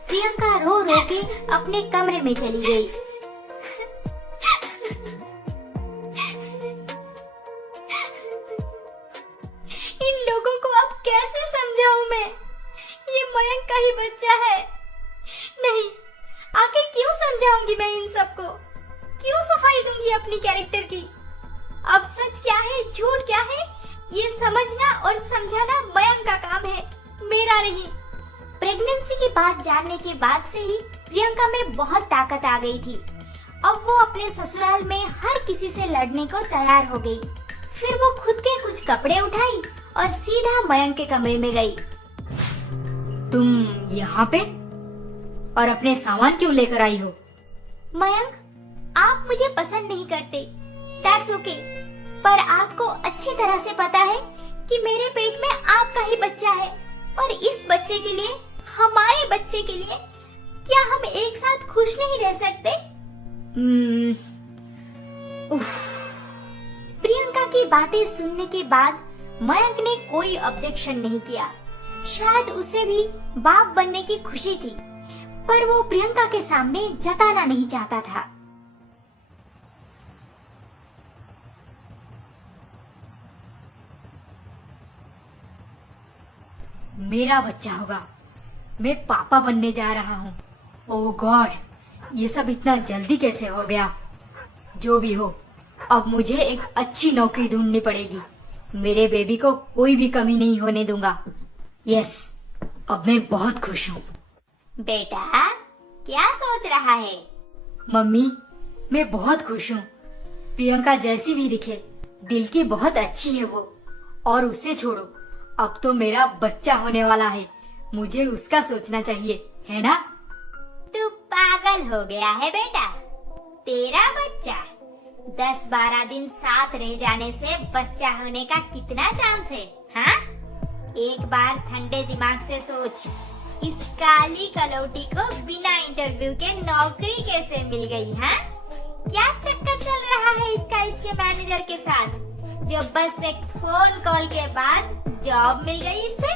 प्रियंका रो रो के अपने कमरे में चली गई। इन लोगों को अब कैसे समझाऊं मैं? ये मयंक का ही बच्चा है। नहीं, आखिर क्यों समझाऊंगी मैं इन सबको? क्यों सफाई दूंगी अपनी कैरेक्टर की? अब सच क्या है, झूठ क्या है, ये समझना और समझाना मयंक का काम है, मेरा नहीं। प्रेगनेंसी की बात जानने के बाद से ही प्रियंका में बहुत ताकत आ गई थी। अब वो अपने ससुराल में हर किसी से लड़ने को तैयार हो गई। फिर वो खुद के कुछ कपड़े उठाई और सीधा मयंक के कमरे में गई। तुम यहाँ पे और अपने सामान क्यों लेकर आई हो? मयंक, आप मुझे पसंद नहीं करते, दैट्स ओके, पर आपको अच्छी तरह से पता है कि मेरे पेट में आपका ही बच्चा है और इस बच्चे के लिए, हमारे बच्चे के लिए, क्या हम एक साथ खुश नहीं रह सकते? प्रियंका की बातें सुनने के बाद मयंक ने कोई ऑब्जेक्शन नहीं किया। शायद उसे भी बाप बनने की खुशी थी, पर वो प्रियंका के सामने जताना नहीं चाहता था। मेरा बच्चा होगा, मैं पापा बनने जा रहा हूँ। ओह गॉड, ये सब इतना जल्दी कैसे हो गया? जो भी हो, अब मुझे एक अच्छी नौकरी ढूंढनी पड़ेगी। मेरे बेबी को कोई भी कमी नहीं होने दूंगा। यस, अब मैं बहुत खुश हूँ। बेटा, क्या सोच रहा है? मम्मी, मैं बहुत खुश हूँ। प्रियंका जैसी भी दिखे, दिल की बहुत अच्छी है वो। और उसे छोड़ो, अब तो मेरा बच्चा होने वाला है। मुझे उसका सोचना चाहिए, है ना? तू पागल हो गया है बेटा। तेरा बच्चा 10-12 दिन साथ रह जाने से बच्चा होने का कितना चांस है, हाँ? एक बार ठंडे दिमाग से सोच, इस काली कलौटी को बिना इंटरव्यू के नौकरी कैसे मिल गई, हाँ? क्या चक्कर चल रहा है इसका इसके मैनेजर के साथ, जो बस एक फोन कॉल के बाद जॉब मिल गई इससे,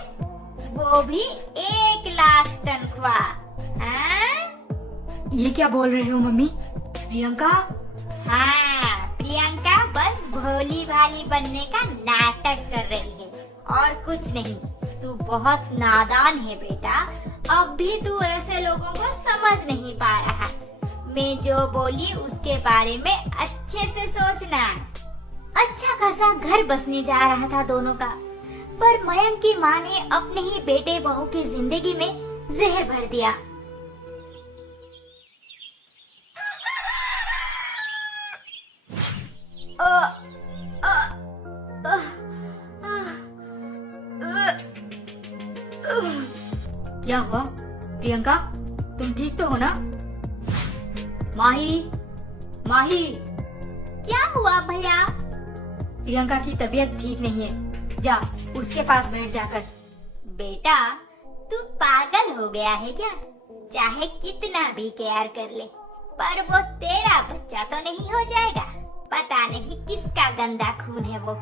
वो भी 1 लाख तनख्वाह, हाँ? ये क्या बोल रहे हो मम्मी? प्रियंका? हाँ, प्रियंका बस भोली भाली बनने का नाटक कर रही है और कुछ नहीं। तू बहुत नादान है बेटा, अब भी तू ऐसे लोगों को समझ नहीं पा रहा। मैं जो बोली उसके बारे में अच्छे से सोचना। अच्छा खासा घर बसने जा रहा था दोनों का, पर मयंक की माँ ने अपने ही बेटे बहू की जिंदगी में जहर भर दिया। क्या हुआ प्रियंका? तुम ठीक तो हो ना? माही, माही। क्या हुआ भैया? प्रियंका की तबीयत ठीक नहीं है, जा उसके पास बैठ जाकर। बेटा, तू पागल हो गया है क्या? चाहे कितना भी केयर कर ले, पर वो तेरा बच्चा तो नहीं हो जाएगा। पता नहीं किसका गंदा खून है वो,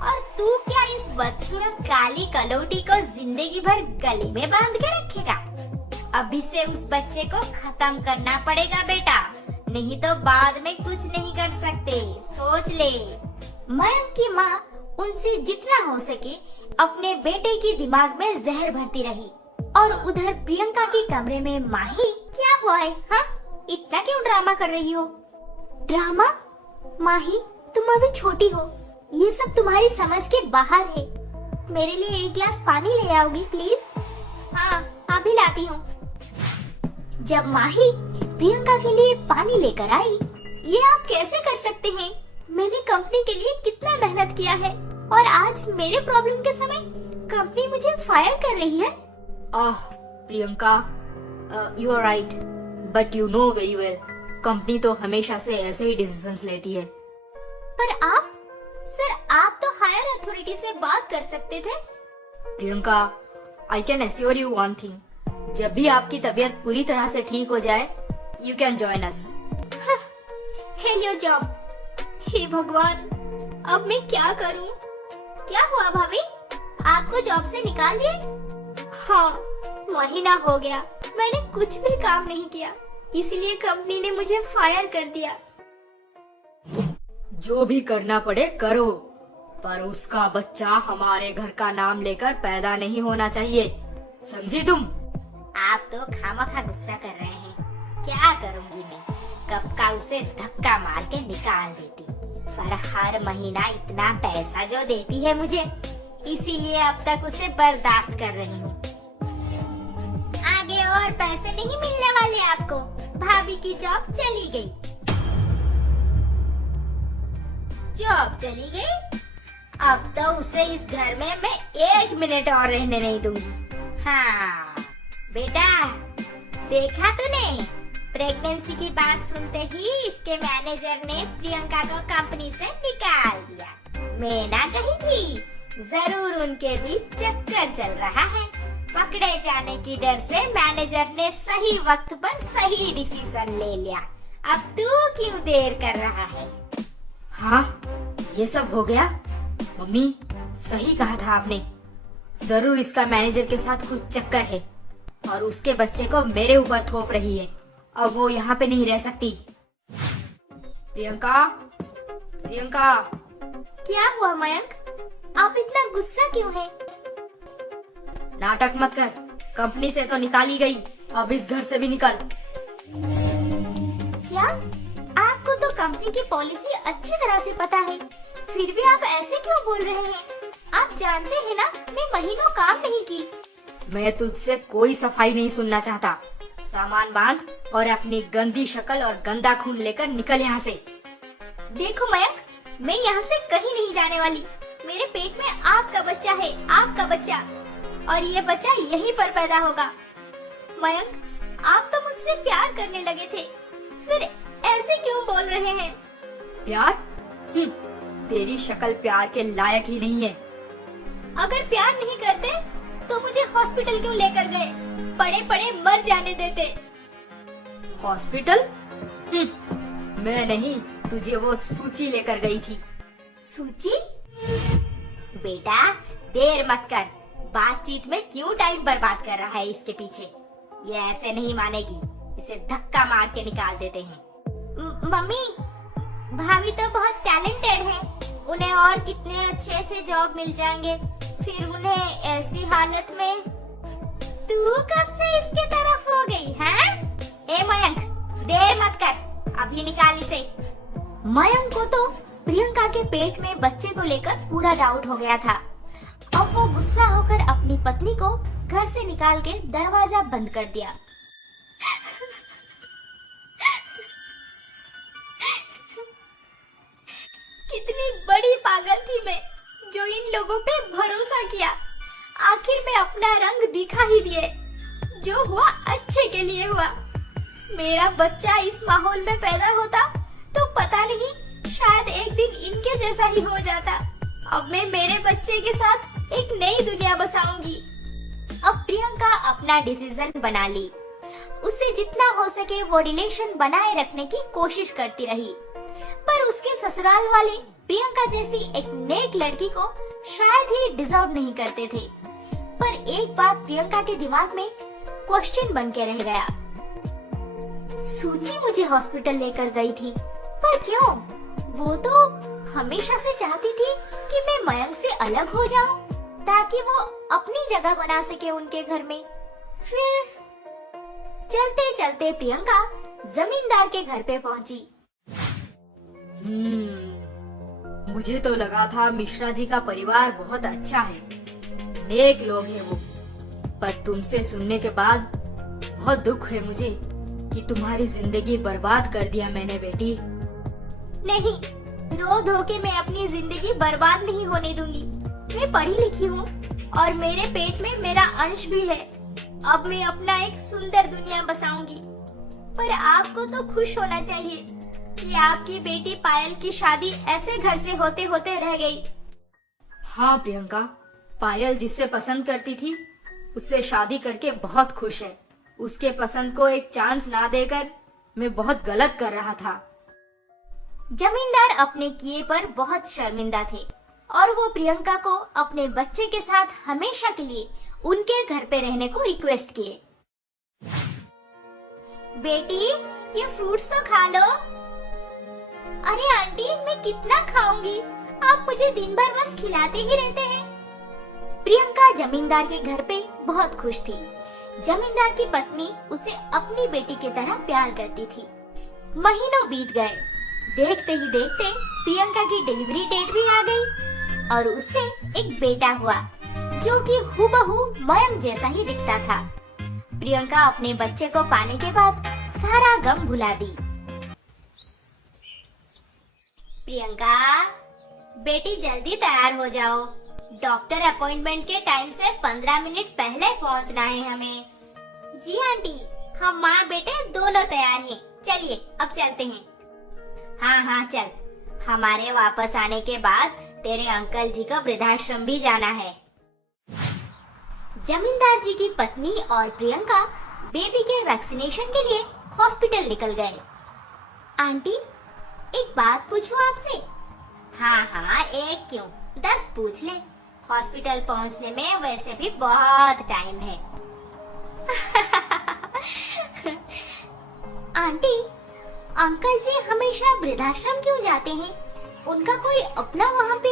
और तू क्या इस बदसूरत काली कलौटी को जिंदगी भर गले में बांध के रखेगा? अभी से उस बच्चे को खत्म करना पड़ेगा बेटा, नहीं तो बाद में कुछ नहीं कर सकते, सोच ले। मयंक की माँ उनसे जितना हो सके अपने बेटे की दिमाग में जहर भरती रही, और उधर प्रियंका के कमरे में माही। क्या हुआ है, हाँ? इतना क्यों ड्रामा कर रही हो? ड्रामा? माही, तुम अभी छोटी हो, ये सब तुम्हारी समझ के बाहर है। मेरे लिए 1 गिलास पानी ले आओगी प्लीज? हाँ, अभी लाती हूँ। जब माही प्रियंका के लिए पानी लेकर आई, ये आप कैसे कर सकते हैं? मैंने कंपनी के लिए कितना मेहनत किया है, और आज मेरे प्रॉब्लम के समय कंपनी मुझे फायर कर रही है। Priyanka, you are right, but you know very well, company तो हमेशा से ऐसे ही डिसीजंस लेती है। पर आप सर, आप तो हायर अथॉरिटी से बात कर सकते थे। Priyanka, I can assure you one thing, जब भी आपकी तबीयत पूरी तरह से ठीक हो जाए, you can join us. Hello job. हे भगवान, अब मैं क्या करूं? क्या हुआ भाभी, आपको जॉब से निकाल दिए? हाँ, महीना हो गया, मैंने कुछ भी काम नहीं किया, इसलिए कंपनी ने मुझे फायर कर दिया। जो भी करना पड़े करो, पर उसका बच्चा हमारे घर का नाम लेकर पैदा नहीं होना चाहिए, समझी तुम? आप तो खामखा गुस्सा कर रहे हैं। क्या करूंगी मैं, कब का उसे धक्का मार के निकाल देती, पर हर महीना इतना पैसा जो देती है मुझे, इसीलिए अब तक उसे बर्दाश्त कर रही हूँ। आगे और पैसे नहीं मिलने वाले आपको, भाभी की जॉब चली गई। जॉब चली गई, अब तो उसे इस घर में मैं 1 मिनट और रहने नहीं दूंगी। हाँ बेटा, देखा तूने, प्रेगनेंसी की बात सुनते ही इसके मैनेजर ने प्रियंका को कंपनी से निकाल दिया। मैं ना कही थी, जरूर उनके बीच चक्कर चल रहा है। पकड़े जाने की डर से मैनेजर ने सही वक्त पर सही डिसीजन ले लिया। अब तू क्यों देर कर रहा है? हाँ, ये सब हो गया। मम्मी, सही कहा था आपने, जरूर इसका मैनेजर के साथ कुछ चक्कर है, और उसके बच्चे को मेरे ऊपर थोप रही है। अब वो यहाँ पे नहीं रह सकती। प्रियंका, प्रियंका। क्या हुआ मयंक, आप इतना गुस्सा क्यों हैं? नाटक मत कर, कंपनी से तो निकाली गई, अब इस घर से भी निकल। क्या? आपको तो कंपनी की पॉलिसी अच्छी तरह से पता है, फिर भी आप ऐसे क्यों बोल रहे हैं? आप जानते हैं ना, मैं महीनों काम नहीं की। मैं तुझसे कोई सफाई नहीं सुनना चाहता। सामान बांध और अपनी गंदी शक्ल और गंदा खून लेकर निकल यहाँ से। देखो मयंक, मैं यहाँ से कहीं नहीं जाने वाली। मेरे पेट में आपका बच्चा है, आपका बच्चा। और ये बच्चा यहीं पर पैदा होगा। मयंक, आप तो मुझसे प्यार करने लगे थे, फिर ऐसे क्यों बोल रहे हैं? प्यार? तेरी शक्ल प्यार के लायक ही नहीं है। अगर प्यार नहीं करते तो मुझे हॉस्पिटल क्यों लेकर गए? पड़े पड़े मर जाने देते। हॉस्पिटल? मैं नहीं, तुझे वो सूची लेकर गई थी। सूची? बेटा देर मत कर, बातचीत में क्यों टाइम बर्बाद कर रहा है इसके पीछे? ये ऐसे नहीं मानेगी, इसे धक्का मार के निकाल देते हैं। मम्मी, भाभी तो बहुत टैलेंटेड है, उन्हें और कितने अच्छे अच्छे जॉब मिल जाएंगे, फिर उन्हें ऐसी हालत में। तू कब से इसके तरफ हो गई हैं? ए मयंक, देर मत कर, अभी निकाल इसे। मयंक को तो प्रियंका के पेट में बच्चे को लेकर पूरा डाउट हो गया था। अब वो गुस्सा होकर अपनी पत्नी को घर से निकाल के दरवाजा बंद कर दिया। कितनी बड़ी पागल थी मैं, जो इन लोगों पे भरोसा किया। आखिर में अपना रंग दिखा ही दिए। जो हुआ अच्छे के लिए हुआ। मेरा बच्चा इस माहौल में पैदा होता तो पता नहीं, शायद एक दिन इनके जैसा ही हो जाता। अब मैं मेरे बच्चे के साथ एक नई दुनिया बसाऊंगी। अब प्रियंका अपना डिसीजन बना ली। उससे जितना हो सके वो रिलेशन बनाए रखने की कोशिश करती रही, पर उसके ससुराल वाले प्रियंका जैसी एक नेक लड़की को शायद ही डिजर्व नहीं करते थे। पर एक बात प्रियंका के दिमाग में क्वेश्चन बन के रह गया। सूची मुझे हॉस्पिटल लेकर गई थी, पर क्यों? वो तो हमेशा से चाहती थी कि मैं मयंक से अलग हो जाऊं, ताकि वो अपनी जगह बना सके उनके घर में। फिर चलते चलते प्रियंका जमींदार के घर पे पहुंची। मुझे तो लगा था मिश्रा जी का परिवार बहुत अच्छा है, नेक लोग हैं वो, पर तुमसे सुनने के बाद बहुत दुख है मुझे कि तुम्हारी जिंदगी बर्बाद कर दिया मैंने बेटी। नहीं, रो धो के मैं अपनी जिंदगी बर्बाद नहीं होने दूंगी। मैं पढ़ी लिखी हूँ और मेरे पेट में मेरा अंश भी है। अब मैं अपना एक सुंदर दुनिया बसाऊंगी। पर आपको तो खुश होना चाहिए कि आपकी बेटी पायल की शादी ऐसे घर से होते होते रह गई। हाँ प्रियंका, पायल जिससे पसंद करती थी उससे शादी करके बहुत खुश है। उसके पसंद को एक चांस ना देकर मैं बहुत गलत कर रहा था। जमींदार अपने किए पर बहुत शर्मिंदा थे और वो प्रियंका को अपने बच्चे के साथ हमेशा के लिए उनके घर पे रहने को रिक्वेस्ट किए। बेटी, ये फ्रूट्स तो खा लो। अरे आंटी, मैं कितना खाऊंगी, आप मुझे दिन भर बस खिलाते ही रहते हैं। प्रियंका जमींदार के घर पे बहुत खुश थी। जमींदार की पत्नी उसे अपनी बेटी की तरह प्यार करती थी। महीनों बीत गए। देखते ही देखते प्रियंका की डिलीवरी डेट भी आ गई और उससे एक बेटा हुआ, जो कि हूबहू मयंक जैसा ही दिखता था। प्रियंका अपने बच्चे को पाने के बाद सारा गम भुला दी। प्रियंका, बेटी जल्दी तैयार हो जाओ, डॉक्टर अपॉइंटमेंट के टाइम से 15 मिनट पहले पहुंचना है हमें। जी आंटी, हम माँ बेटे दोनों तैयार हैं। चलिए अब चलते हैं। हाँ हाँ चल, हमारे वापस आने के बाद तेरे अंकल जी को वृद्धाश्रम भी जाना है। जमींदार जी की पत्नी और प्रियंका बेबी के वैक्सीनेशन के लिए हॉस्पिटल निकल गए। आंटी, एक बात पूछूं आपसे? हाँ हाँ, एक क्यों 10 पूछ ले। हॉस्पिटल पहुंचने में वैसे भी बहुत टाइम है। आंटी, अंकल जी हमेशा वृद्धाश्रम क्यों जाते हैं? उनका कोई अपना वहाँ पे?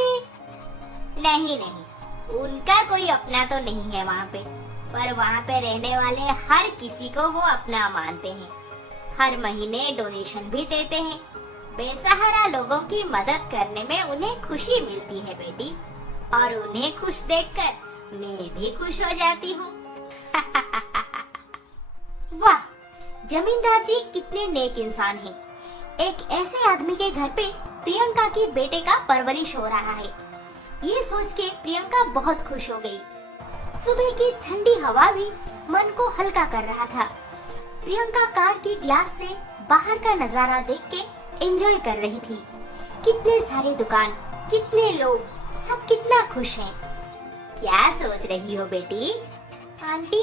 नहीं नहीं, उनका कोई अपना तो नहीं है वहाँ पे, पर वहाँ पे रहने वाले हर किसी को वो अपना मानते हैं। हर महीने डोनेशन भी देते हैं। बेसहारा लोगों की मदद करने में उन्हें खुशी मिलती है बेटी, और उन्हें खुश देखकर मैं भी खुश हो जाती हूँ। वाह, जमींदार जी कितने नेक इंसान हैं। एक ऐसे आदमी के घर पे प्रियंका की बेटे का परवरिश हो रहा है। ये सोच के प्रियंका बहुत खुश हो गई। सुबह की ठंडी हवा भी मन को हल्का कर रहा था। प्रियंका कार के ग्लास से बाहर का नजारा देख के एंजॉय कर रही थी। कितने सारे दुकान, कितने लोग, सब कितना खुश हैं। क्या सोच रही हो बेटी? आंटी,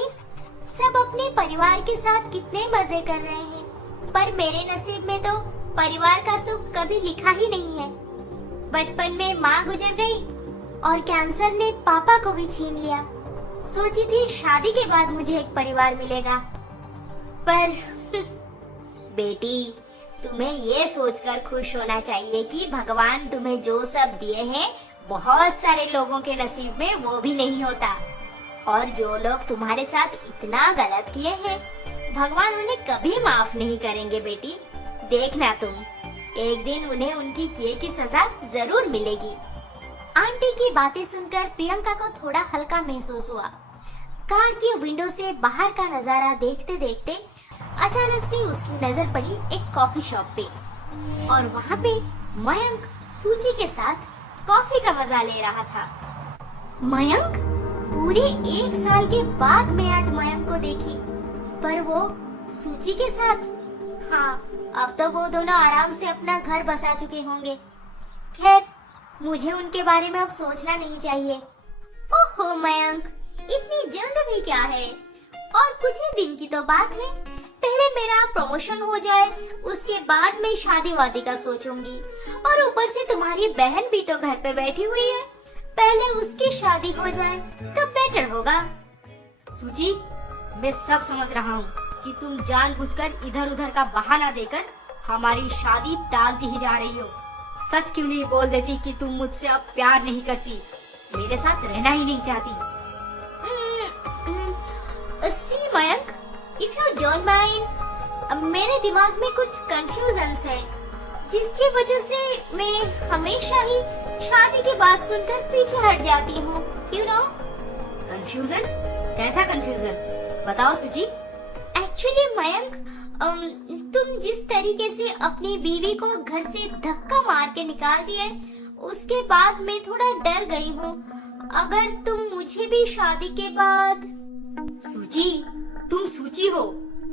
सब अपने परिवार के साथ कितने मजे कर रहे हैं, पर मेरे नसीब में तो परिवार का सुख कभी लिखा ही नहीं है। बचपन में माँ गुजर गई और कैंसर ने पापा को भी छीन लिया। सोची थी शादी के बाद मुझे एक परिवार मिलेगा, पर बेटी, तुम्हें ये सोचकर खुश होना चाहिए कि भगवान तुम्हें जो सब दिए हैं बहुत सारे लोगों के नसीब में वो भी नहीं होता। और जो लोग तुम्हारे साथ इतना गलत किए हैं, भगवान उन्हें कभी माफ नहीं करेंगे बेटी। देखना तुम, एक दिन उन्हें उनकी किए की सजा जरूर मिलेगी। आंटी की बातें सुनकर प्रियंका को थोड़ा हल्का महसूस हुआ। कार की विंडो से बाहर का नजारा देखते देखते अचानक से उसकी नजर पड़ी एक कॉफी शॉप पे, और वहाँ पे मयंक सूची के साथ कॉफी का मजा ले रहा था। मयंक? पूरे 1 साल के बाद मैं आज मयंक को देखी, पर वो सूची के साथ। हाँ, अब तो वो दोनों आराम से अपना घर बसा चुके होंगे। खैर, मुझे उनके बारे में अब सोचना नहीं चाहिए। ओहो मयंक, इतनी जल्द भी क्या है? और कुछ ही दिन की तो बात है। पहले मेरा प्रमोशन हो जाए, उसके बाद मैं शादी वादी का सोचूंगी। और ऊपर से तुम्हारी बहन भी तो घर पे बैठी हुई है, पहले उसकी शादी हो जाए तो बेटर होगा। सूची, मैं सब समझ रहा हूँ कि तुम जानबूझकर इधर उधर का बहाना देकर हमारी शादी टालती ही जा रही हो। सच क्यों नहीं बोल देती कि तुम मुझसे अब प्यार नहीं करती, मेरे साथ रहना ही नहीं चाहती? See Mayank, if you don't mind, मेरे दिमाग में कुछ कंफ्यूजन्स है, जिसकी वजह से मैं हमेशा ही शादी की बात सुनकर पीछे हट जाती हूँ। You know. कंफ्यूजन? कैसा कंफ्यूजन? बताओ सूची। एक्चुअली मयंक, तुम जिस तरीके से अपनी बीवी को घर से धक्का मार के निकाल दिए, उसके बाद मैं थोड़ा डर गई हूँ। अगर तुम मुझे भी शादी के बाद। सूची, तुम सूची हो,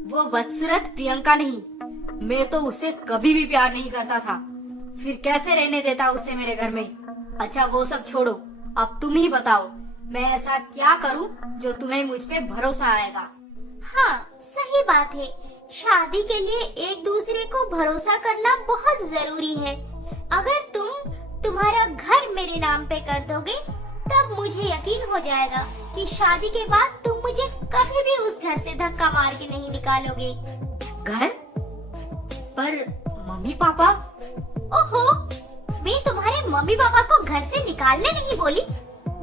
वो बदसूरत प्रियंका नहीं। मैं तो उसे कभी भी प्यार नहीं करता था, फिर कैसे रहने देता उसे मेरे घर में? अच्छा वो सब छोड़ो, अब तुम ही बताओ, मैं ऐसा क्या करूं जो तुम्हें मुझ पे भरोसा आएगा? हाँ, सही बात है। शादी के लिए एक दूसरे को भरोसा करना बहुत जरूरी है। अगर तुम्हारा घर मेरे नाम पे कर दोगे, तब मुझे यकीन हो जाएगा कि शादी के बाद तुम मुझे कभी भी उस घर से धक्का मार के नहीं निकालोगे। घर? पर मम्मी पापा? ओहो, मैं तुम्हारे मम्मी पापा को घर से निकालने नहीं बोली,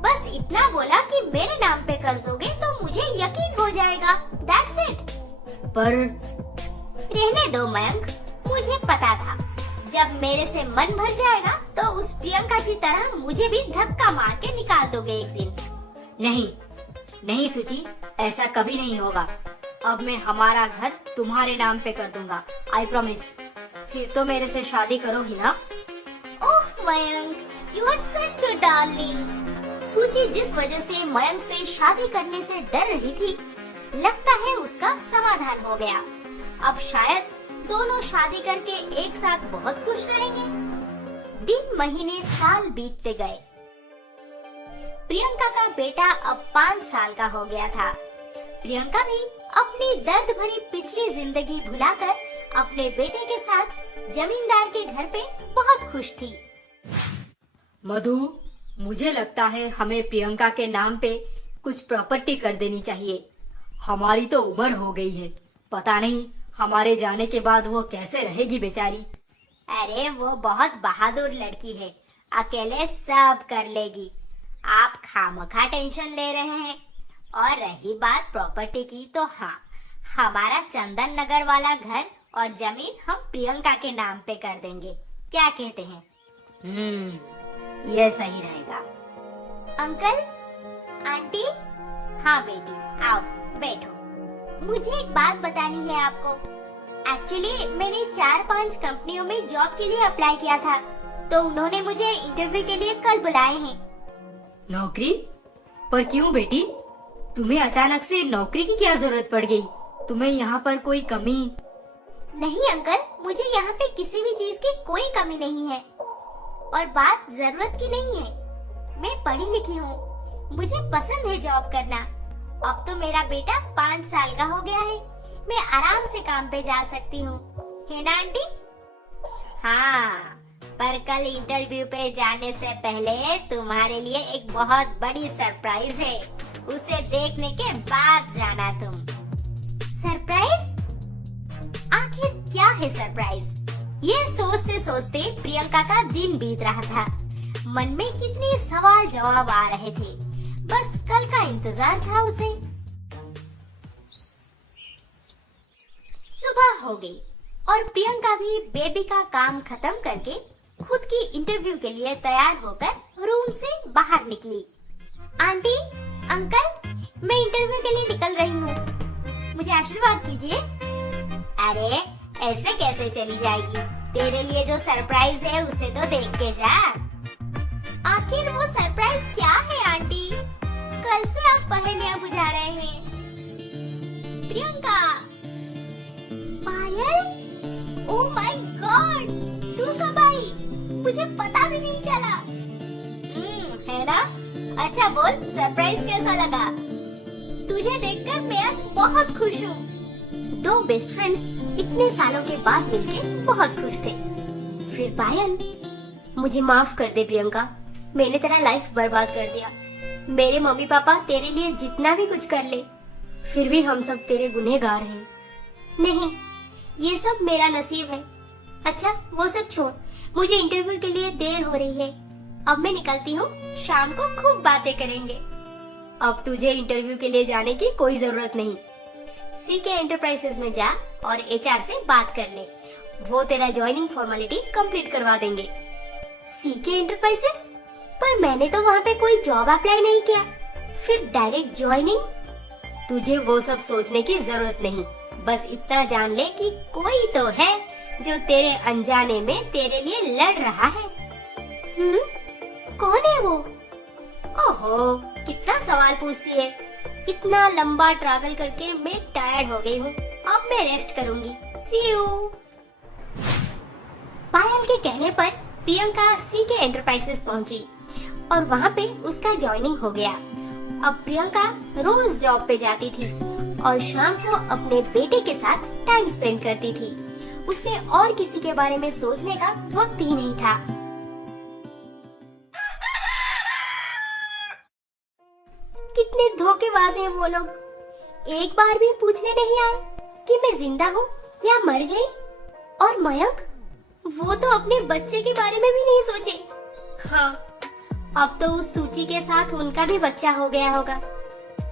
बस इतना बोला कि मेरे नाम पे कर दोगे तो मुझे यकीन हो जाएगा। That's it। पर रहने दो मयंक, मुझे पता था जब मेरे से मन भर जाएगा तो उस प्रियंका की तरह मुझे भी धक्का मार के निकाल दोगे एक दिन। नहीं नहीं सूची, ऐसा कभी नहीं होगा। अब मैं हमारा घर तुम्हारे नाम पे कर दूंगा, आई प्रॉमिस। फिर तो मेरे से शादी करोगी ना? Oh Mayank, you are such a darling. सूची जिस वजह से मयंक से शादी करने से डर रही थी, लगता है उसका समाधान हो गया। अब शायद दोनों शादी करके एक साथ बहुत खुश रहेंगे। दिन महीने साल बीतते गए। प्रियंका का बेटा अब 5 साल का हो गया था। प्रियंका भी अपनी दर्द भरी पिछली जिंदगी भुलाकर अपने बेटे के साथ जमींदार के घर पे बहुत खुश थी। मधु, मुझे लगता है हमें प्रियंका के नाम पे कुछ प्रॉपर्टी कर देनी चाहिए। हमारी तो उम्र हो गई है, पता नहीं हमारे जाने के बाद वो कैसे रहेगी बेचारी। अरे वो बहुत बहादुर लड़की है, अकेले सब कर लेगी। आप खामखा टेंशन ले रहे हैं। और रही बात प्रॉपर्टी की, तो हाँ, हमारा चंदन नगर वाला घर और जमीन हम प्रियंका के नाम पे कर देंगे। क्या कहते हैं? ये सही रहेगा। Uncle, aunty. हाँ बेटी, आओ बैठो। मुझे एक बात बतानी है आपको। एक्चुअली मैंने 4-5 कंपनियों में जॉब के लिए अप्लाई किया था, तो उन्होंने मुझे इंटरव्यू के लिए कल बुलाए हैं। नौकरी? पर क्यों बेटी? तुम्हें अचानक से नौकरी की क्या जरूरत पड़ गई? तुम्हें यहाँ पर कोई कमी? नहीं अंकल, मुझे यहाँ पे किसी भी चीज की कोई कमी नहीं है और बात जरूरत की नहीं है। मैं पढ़ी लिखी हूँ, मुझे पसंद है जॉब करना। अब तो मेरा बेटा 5 साल का हो गया है, मैं आराम से काम पे जा सकती हूँ, है ना आंटी? हाँ, पर कल इंटरव्यू पे जाने से पहले तुम्हारे लिए एक बहुत बड़ी सरप्राइज है, उसे देखने के बाद जाना तुम। सरप्राइज? आखिर क्या है सरप्राइज? ये सोचते सोचते प्रियंका का दिन बीत रहा था। मन में कितने सवाल जवाब आ रहे थे, बस कल का इंतजार था उसे। सुबह हो गई और प्रियंका भी बेबी का काम खत्म करके खुद की इंटरव्यू के लिए तैयार होकर रूम से बाहर निकली। आंटी, अंकल, मैं इंटरव्यू के लिए निकल रही हूँ, मुझे आशीर्वाद कीजिए। अरे ऐसे कैसे चली जाएगी? तेरे लिए जो सरप्राइज है उसे तो देख के जा। आखिर वो सरप्राइज क्या है आंटी? कल से आप पहेलियां बुझा रहे हैं। प्रियंका, पायल, ओह माय गॉड, तू कब आई? मुझे पता भी नहीं चला। है ना? अच्छा बोल, सरप्राइज कैसा लगा? तुझे देखकर मैं आज बहुत खुश हूँ। दो बेस्ट फ्रेंड्स इतने सालों के बाद मिलके बहुत खुश थे। फिर पायल, मुझे माफ कर दे प्रियंका, मैंने तेरा लाइफ बर्बाद कर दिया। मेरे मम्मी पापा तेरे लिए जितना भी कुछ कर ले, फिर भी हम सब तेरे गुनहगार हैं। नहीं, ये सब मेरा नसीब है। अच्छा वो सब छोड़, मुझे इंटरव्यू के लिए देर हो रही है, अब मैं निकलती हूँ, शाम को खूब बातें करेंगे। अब तुझे इंटरव्यू के लिए जाने की कोई जरूरत नहीं। सीके एंटरप्राइजेस में जा और एचआर से बात कर ले, वो तेरा ज्वाइनिंग फॉर्मेलिटी कंप्लीट करवा देंगे। CK enterprises? पर मैंने तो वहाँ पे कोई जॉब अप्लाई नहीं किया, फिर डायरेक्ट ज्वाइनिंग? तुझे वो सब सोचने की जरूरत नहीं, बस इतना जान ले कि कोई तो है जो तेरे अनजाने में तेरे लिए लड़ रहा है। कौन है वो? ओहो, कितना सवाल पूछती है। इतना लंबा ट्रैवल करके मैं टायर्ड हो गई हूँ, अब मैं रेस्ट करूंगी। सी यू। पायल के कहने पर प्रियंका सीके एंटरप्राइजेस पहुंची और वहाँ पे उसका ज्वाइनिंग हो गया। अब प्रियंका रोज जॉब पे जाती थी और शाम को अपने बेटे के साथ टाइम स्पेंड करती थी। उसे और किसी के बारे में सोचने का वक्त ही नहीं था। कितने धोखेबाज हैं वो लोग, एक बार भी पूछने नहीं आए कि मैं जिंदा हूँ या मर गई। और मयंक, वो तो अपने बच्चे के बारे में भी नहीं सोचे। हाँ, अब तो उस सूची के साथ उनका भी बच्चा हो गया होगा,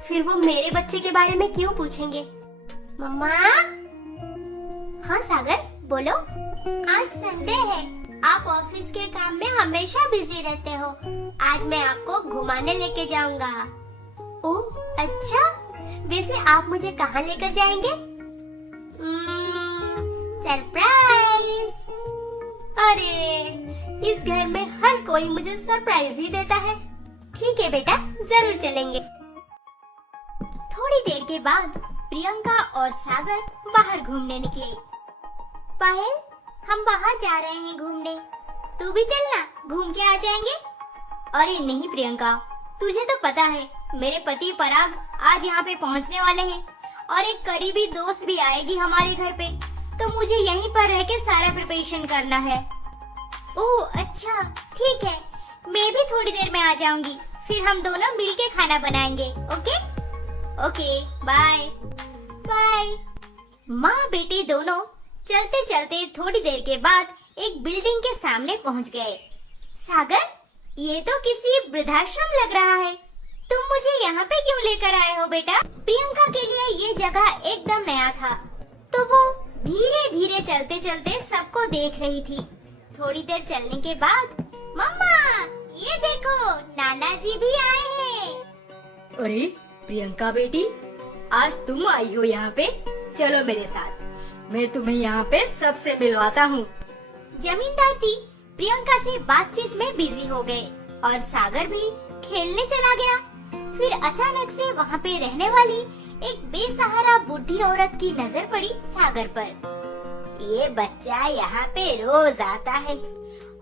फिर वो मेरे बच्चे के बारे में क्यों पूछेंगे? मम्मा? हाँ सागर, बोलो। आज संडे है, आप ऑफिस के काम में हमेशा बिजी रहते हो, आज मैं आपको घुमाने लेके जाऊंगा। ओह अच्छा, वैसे आप मुझे कहाँ लेकर जाएंगे? सरप्राइज। अरे इस घर में हर कोई मुझे सरप्राइज ही देता है। ठीक है बेटा, जरूर चलेंगे। थोड़ी देर के बाद प्रियंका और सागर बाहर घूमने निकले। पायल, हम बाहर जा रहे हैं घूमने, तू भी चलना, घूम के आ जाएंगे। अरे नहीं प्रियंका, तुझे तो पता है मेरे पति पराग आज यहाँ पे पहुँचने वाले हैं और एक करीबी दोस्त भी आएगी हमारे घर पे, तो मुझे यहीं पर रह के सारा प्रिपरेशन करना है। ओह अच्छा, ठीक है, मैं भी थोड़ी देर में आ जाऊंगी, फिर हम दोनों मिलके खाना बनाएंगे। Okay okay, bye bye. माँ बेटे दोनों चलते चलते थोड़ी देर के बाद एक बिल्डिंग के सामने पहुँच गए। सागर, ये तो किसी वृद्धाश्रम लग रहा है, तुम मुझे यहाँ पे क्यों लेकर आए हो बेटा? प्रियंका के लिए ये जगह एकदम नया था, तो वो धीरे धीरे चलते चलते सबको देख रही थी। थोड़ी देर चलने के बाद, मम्मा ये देखो, नाना जी भी आए हैं। अरे प्रियंका बेटी, आज तुम आई हो यहाँ पे, चलो मेरे साथ, मैं तुम्हें यहाँ पे सबसे मिलवाता हूँ। जमींदार जी प्रियंका से बातचीत में बिजी हो गए और सागर भी खेलने चला गया। फिर अचानक से वहाँ पे रहने वाली एक बेसहारा बूढ़ी औरत की नजर पड़ी सागर पर। ये बच्चा यहाँ पे रोज आता है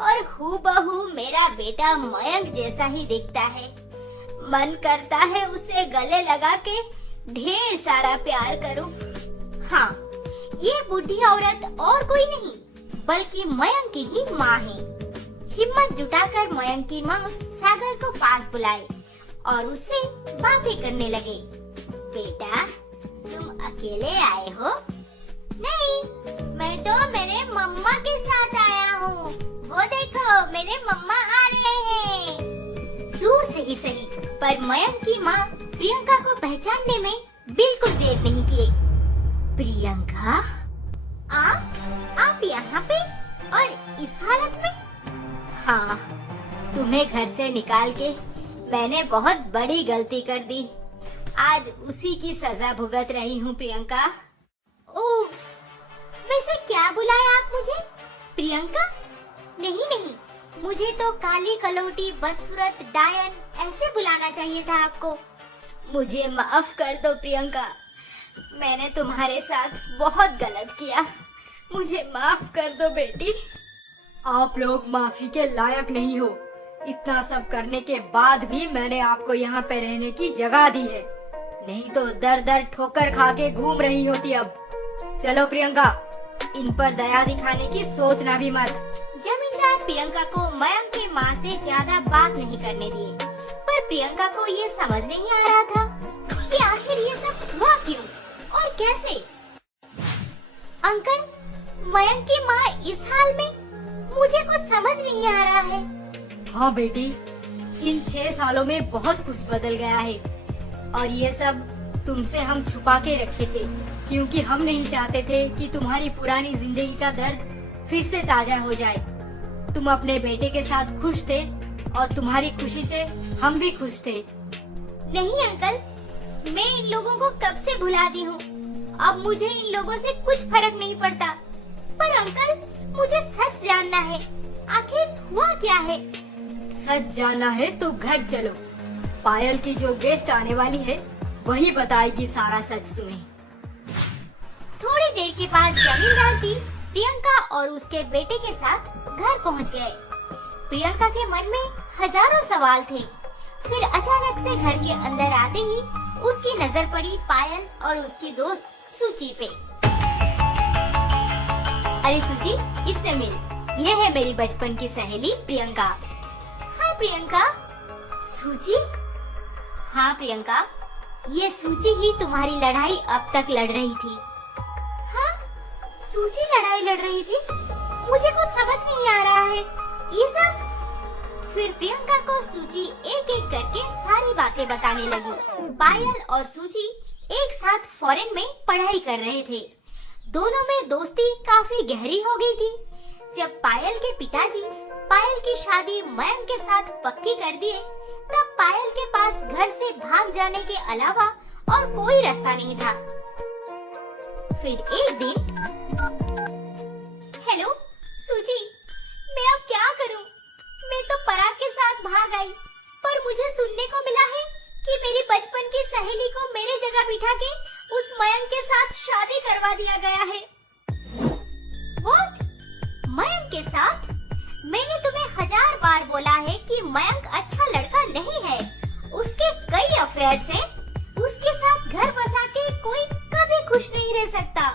और हूबहू मेरा बेटा मयंक जैसा ही दिखता है। मन करता है उसे गले लगा के ढेर सारा प्यार करूं। हाँ, ये बूढ़ी औरत और कोई नहीं बल्कि मयंक की ही माँ है। हिम्मत जुटाकर मयंक की माँ सागर को पास बुलाए और उससे बातें करने लगे। बेटा, तुम अकेले आए हो? नहीं, मैं तो मेरे मम्मा के साथ आया हूँ। वो देखो, मेरे मम्मा आ रहे हैं। दूर से ही सही, पर मयंक की माँ प्रियंका को पहचानने में बिल्कुल देर नहीं किए। प्रियंका, आप यहाँ पे और इस हालत में? हाँ, तुम्हें घर से निकाल के मैंने बहुत बड़ी गलती कर दी। आज उसी की सजा भुगत रही हूँ प्रियंका। उफ, वैसे क्या बुलाया आप मुझे? प्रियंका? नहीं नहीं, मुझे तो काली कलौटी बदसूरत डायन ऐसे बुलाना चाहिए था आपको। मुझे माफ कर दो प्रियंका, मैंने तुम्हारे साथ बहुत गलत किया। मुझे माफ कर दो बेटी। आप लोग माफी के लायक नहीं हो। इतना सब करने के बाद भी मैंने आपको यहाँ पे रहने की जगह दी है, नहीं तो दर दर ठोकर खा के घूम रही होती। अब चलो प्रियंका, इन पर दया दिखाने की सोचना भी मत। जमींदार प्रियंका को मयंक की माँ से ज्यादा बात नहीं करने दिए, पर प्रियंका को ये समझ नहीं आ रहा था कि आखिर ये सब हुआ क्यों और कैसे। अंकल, मयंक की माँ इस हाल में, मुझे कुछ समझ नहीं आ रहा है। हाँ बेटी, इन 6 सालों में बहुत कुछ बदल गया है और ये सब तुमसे हम छुपा के रखे थे, क्योंकि हम नहीं चाहते थे कि तुम्हारी पुरानी जिंदगी का दर्द फिर से ताजा हो जाए। तुम अपने बेटे के साथ खुश थे और तुम्हारी खुशी से हम भी खुश थे। नहीं अंकल, मैं इन लोगों को कब से भुला दी हूँ। अब मुझे इन लोगों से कुछ फर्क नहीं पड़ता। पर अंकल, मुझे सच जानना है, आखिर हुआ क्या है? सच जानना है तो घर चलो। पायल की जो गेस्ट आने वाली है वही बताएगी सारा सच तुम्हें। थोड़ी देर के बाद जमींदार जी प्रियंका और उसके बेटे के साथ घर पहुंच गए। प्रियंका के मन में हजारों सवाल थे। फिर अचानक से घर के अंदर आते ही उसकी नजर पड़ी पायल और उसकी दोस्त सूची पे। अरे सूची, इससे मिल। ये है मेरी बचपन की सहेली प्रियंका। हाँ प्रियंका। सूची? हाँ प्रियंका, ये सूची ही तुम्हारी लड़ाई अब तक लड़ रही थी। हाँ, सूची लड़ाई लड़ रही थी? मुझे कुछ समझ नहीं आ रहा है ये सब। फिर प्रियंका को सूची एक एक करके सारी बातें बताने लगी। पायल और सूची एक साथ फॉरेन में पढ़ाई कर रहे थे। दोनों में दोस्ती काफी गहरी हो गई थी। जब पायल के पिताजी पायल की शादी मयंक के साथ पक्की कर दिए, तब पायल के पास घर से भाग जाने के अलावा और कोई रास्ता नहीं था। फिर एक दिन, हेलो सूची, मैं अब क्या करूं? मैं तो पराग के साथ भाग आई, पर मुझे सुनने को मिला है कि मेरी बचपन की सहेली को मेरे जगह बिठा के उस मयंक के साथ शादी करवा दिया गया है। What? मयंक के साथ? मैंने तुम्हें 1000 बार बोला है कि मयंक अच्छा लड़का नहीं है। उसके कई अफेयर्स हैं। उसके साथ घर बसा के कोई कभी खुश नहीं रह सकता।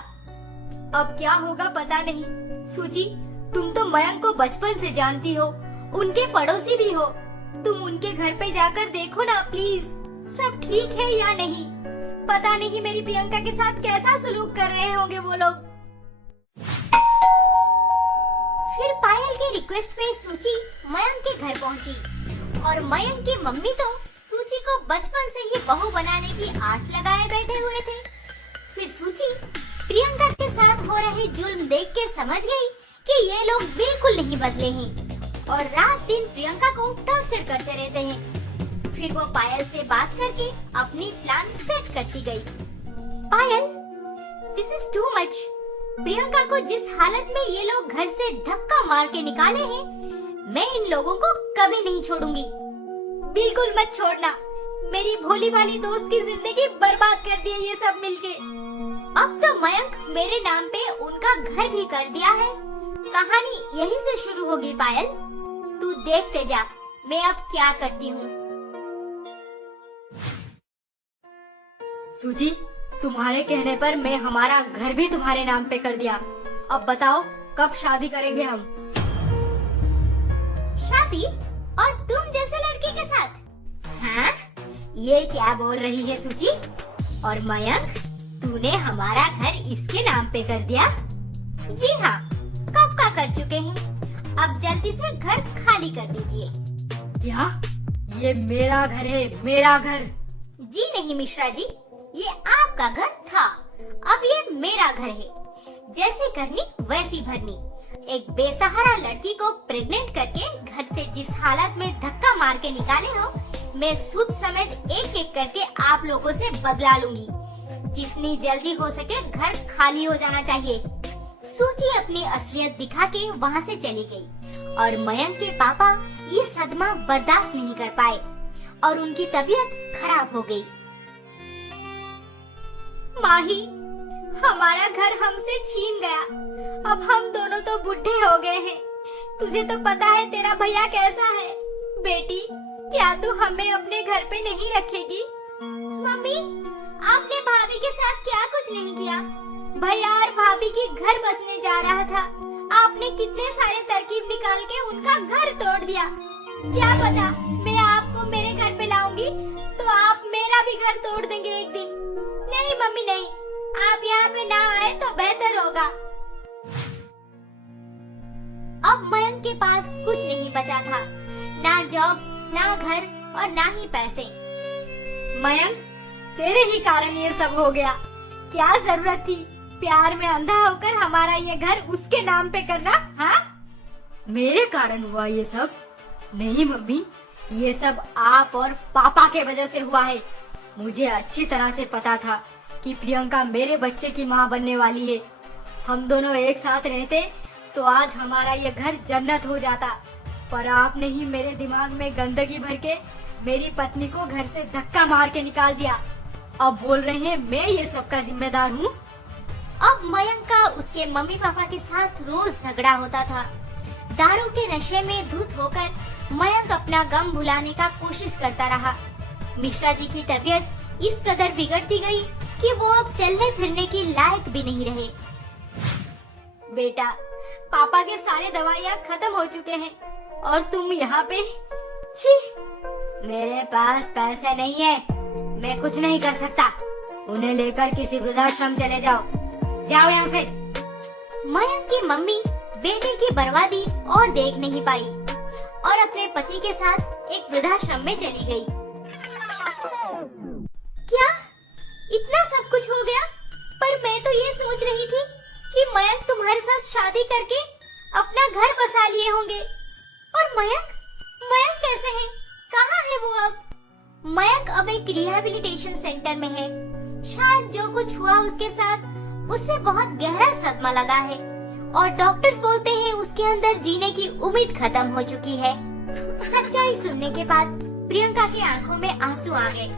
अब क्या होगा पता नहीं। सूची, तुम तो मयंक को बचपन से जानती हो, उनके पड़ोसी भी हो। तुम उनके घर पे जाकर देखो ना प्लीज, सब ठीक है या नहीं। पता नहीं मेरी प्रियंका के साथ कैसा सलूक कर रहे होंगे वो लोग। फिर पायल के रिक्वेस्ट पे सूची मयंक के घर पहुंची और मयंक की मम्मी तो सूची को बचपन से ही बहू बनाने की आस लगाए बैठे हुए थे। फिर सूची प्रियंका के साथ हो रहे जुल्म देख के समझ गई कि ये लोग बिल्कुल नहीं बदले हैं और रात दिन प्रियंका को टॉर्चर करते रहते हैं। फिर वो पायल से बात करके अपनी प्लान सेट करती गई। Payal, this is too much. Priyanka को जिस हालत में ये लोग घर से धक्का मार के निकाले हैं, मैं इन लोगों को कभी नहीं छोड़ूंगी। बिल्कुल मत छोड़ना। मेरी भोली भाली दोस्त की जिंदगी बर्बाद कर दी है ये सब मिलके। अब तो मयंक मेरे नाम पे उनका घर भी कर दिया है। कहानी यहीं से शुरू होगी पायल। तू देखते जा मैं अब क्या करती हूँ। सूजी, तुम्हारे कहने पर मैं हमारा घर भी तुम्हारे नाम पे कर दिया। अब बताओ कब शादी करेंगे हम? शादी? और तुम जैसे लड़के के साथ? हाँ? ये क्या बोल रही है सूची? और मयंक, तूने हमारा घर इसके नाम पे कर दिया? जी हाँ, कब का कर चुके हैं। अब जल्दी से घर खाली कर दीजिए। क्या? ये मेरा घर है, मेरा घर। जी नहीं मिश्रा जी, ये आपका घर था, अब ये मेरा घर है। जैसे करनी वैसी भरनी। एक बेसहारा लड़की को प्रेग्नेंट करके घर से जिस हालत में धक्का मार के निकाले हो, मैं सूद समेत एक एक करके आप लोगों से बदला लूंगी। जितनी जल्दी हो सके घर खाली हो जाना चाहिए। सूची अपनी असलियत दिखा के वहाँ से चली गई और मयंक के पापा ये सदमा बर्दाश्त नहीं कर पाए और उनकी तबीयत खराब हो गई। माही, हमारा घर हमसे छीन गया। अब हम दोनों तो बुढ़े हो गए हैं। तुझे तो पता है तेरा भैया कैसा है। बेटी, क्या तू हमें अपने घर पे नहीं रखेगी? मम्मी, आपने भाभी के साथ क्या कुछ नहीं किया। भैया और भाभी की घर बसने जा रहा था, आपने कितने सारे तरकीब निकाल के उनका घर तोड़ दिया। क्या पता मैं आपको मेरे घर पे लाऊंगी तो आप मेरा भी घर तोड़ देंगे एक दिन। नहीं मम्मी नहीं, आप यहाँ पे ना आए तो बेहतर होगा। अब मयंक के पास कुछ नहीं बचा था, ना जॉब, ना घर और ना ही पैसे। मयंक, तेरे ही कारण ये सब हो गया। क्या जरूरत थी प्यार में अंधा होकर हमारा ये घर उसके नाम पे करना? हाँ, मेरे कारण हुआ ये सब? नहीं मम्मी, ये सब आप और पापा के वजह से हुआ है। मुझे अच्छी तरह से पता था कि प्रियंका मेरे बच्चे की माँ बनने वाली है। हम दोनों एक साथ रहते तो आज हमारा ये घर जन्नत हो जाता, पर आपने ही मेरे दिमाग में गंदगी भर के मेरी पत्नी को घर से धक्का मार के निकाल दिया। अब बोल रहे हैं मैं ये सब का जिम्मेदार हूँ। अब मयंक का उसके मम्मी पापा के साथ रोज झगड़ा होता था। दारू के नशे में धुत होकर मयंक अपना गम भुलाने का कोशिश करता रहा। मिश्रा जी की तबीयत इस कदर बिगड़ती गई कि वो अब चलने फिरने की लायक भी नहीं रहे। बेटा, पापा के सारे दवाइयाँ खत्म हो चुके हैं और तुम यहाँ पे। छी, मेरे पास पैसे नहीं है, मैं कुछ नहीं कर सकता। उन्हें लेकर किसी वृद्धाश्रम चले जाओ। जाओ यहाँ से। मयंक की मम्मी बेटे की बर्बादी और देख नहीं पाई और अपने पति के साथ एक वृद्धाश्रम में चली गई। क्या इतना सब कुछ हो गया? पर मैं तो ये सोच रही थी कि मयंक तुम्हारे साथ शादी करके अपना घर बसा लिए होंगे। और मयंक कैसे है? कहाँ है वो अब? मयंक अब एक रिहैबिलिटेशन सेंटर में है। शायद जो कुछ हुआ उसके साथ उससे बहुत गहरा सदमा लगा है और डॉक्टर्स बोलते हैं उसके अंदर जीने की उम्मीद खत्म हो चुकी है। सच्चाई सुनने के बाद प्रियंका की आंखों में आंसू आ गए।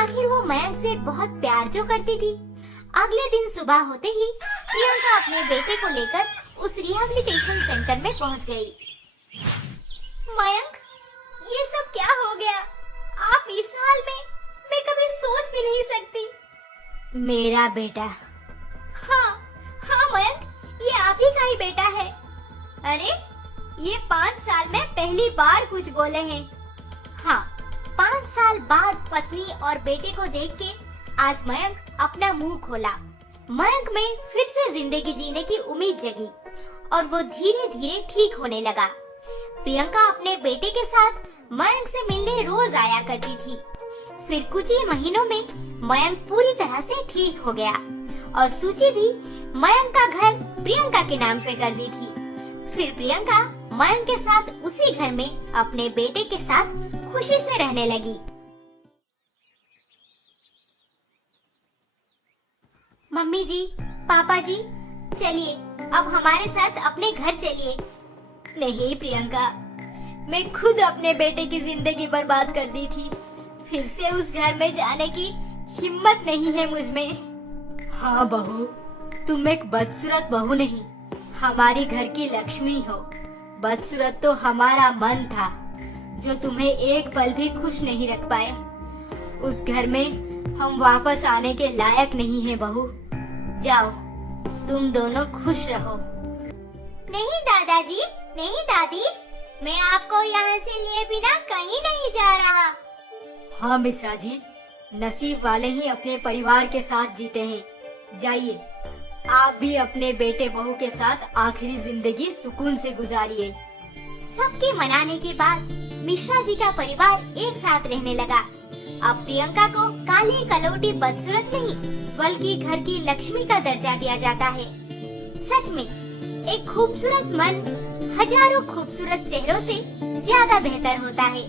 आखिर वो मयंक से बहुत प्यार जो करती थी। अगले दिन सुबह होते ही प्रियंका अपने बेटे को लेकर उस रिहैबिलिटेशन सेंटर में पहुंच गई। मयंक, ये सब क्या हो गया? आप इस हाल में? मैं कभी सोच भी नहीं सकती। मेरा बेटा? हाँ मयंक, ये आप ही का ही बेटा है। अरे, ये 5 साल में पहली बार कुछ बोले हैं। हाँ, 5 साल बाद पत्नी और बेटे को देख के आज मयंक अपना मुंह खोला। मयंक में फिर से जिंदगी जीने की उम्मीद जगी और वो धीरे धीरे ठीक होने लगा। प्रियंका अपने बेटे के साथ मयंक से मिलने रोज आया करती थी। फिर कुछ ही महीनों में मयंक पूरी तरह से ठीक हो गया और सूची भी मयंक का घर प्रियंका के नाम पे कर दी थी। फिर प्रियंका मयंक के साथ उसी घर में अपने बेटे के साथ खुशी से रहने लगी। मम्मी जी, पापा जी, चलिए अब हमारे साथ अपने घर चलिए। नहीं प्रियंका, मैं खुद अपने बेटे की जिंदगी बर्बाद कर दी थी, फिर से उस घर में जाने की हिम्मत नहीं है मुझ में। हाँ बहू, तुम एक बदसूरत बहू नहीं, हमारी घर की लक्ष्मी हो। बदसूरत तो हमारा मन था जो तुम्हें एक पल भी खुश नहीं रख पाया। उस घर में हम वापस आने के लायक नहीं है बहू। जाओ, तुम दोनों खुश रहो। नहीं दादाजी, नहीं दादी, मैं आपको यहाँ से लिए बिना कहीं नहीं जा रहा। हाँ मिश्रा जी, नसीब वाले ही अपने परिवार के साथ जीते हैं। जाइए, आप भी अपने बेटे बहू के साथ आखिरी जिंदगी सुकून से गुजारिए। सबके मनाने के बाद मिश्रा जी का परिवार एक साथ रहने लगा। अब प्रियंका को काली कलौटी बदसूरत नहीं, बल्कि घर की लक्ष्मी का दर्जा दिया जाता है। सच में एक खूबसूरत मन हजारों खूबसूरत चेहरों से ज्यादा बेहतर होता है।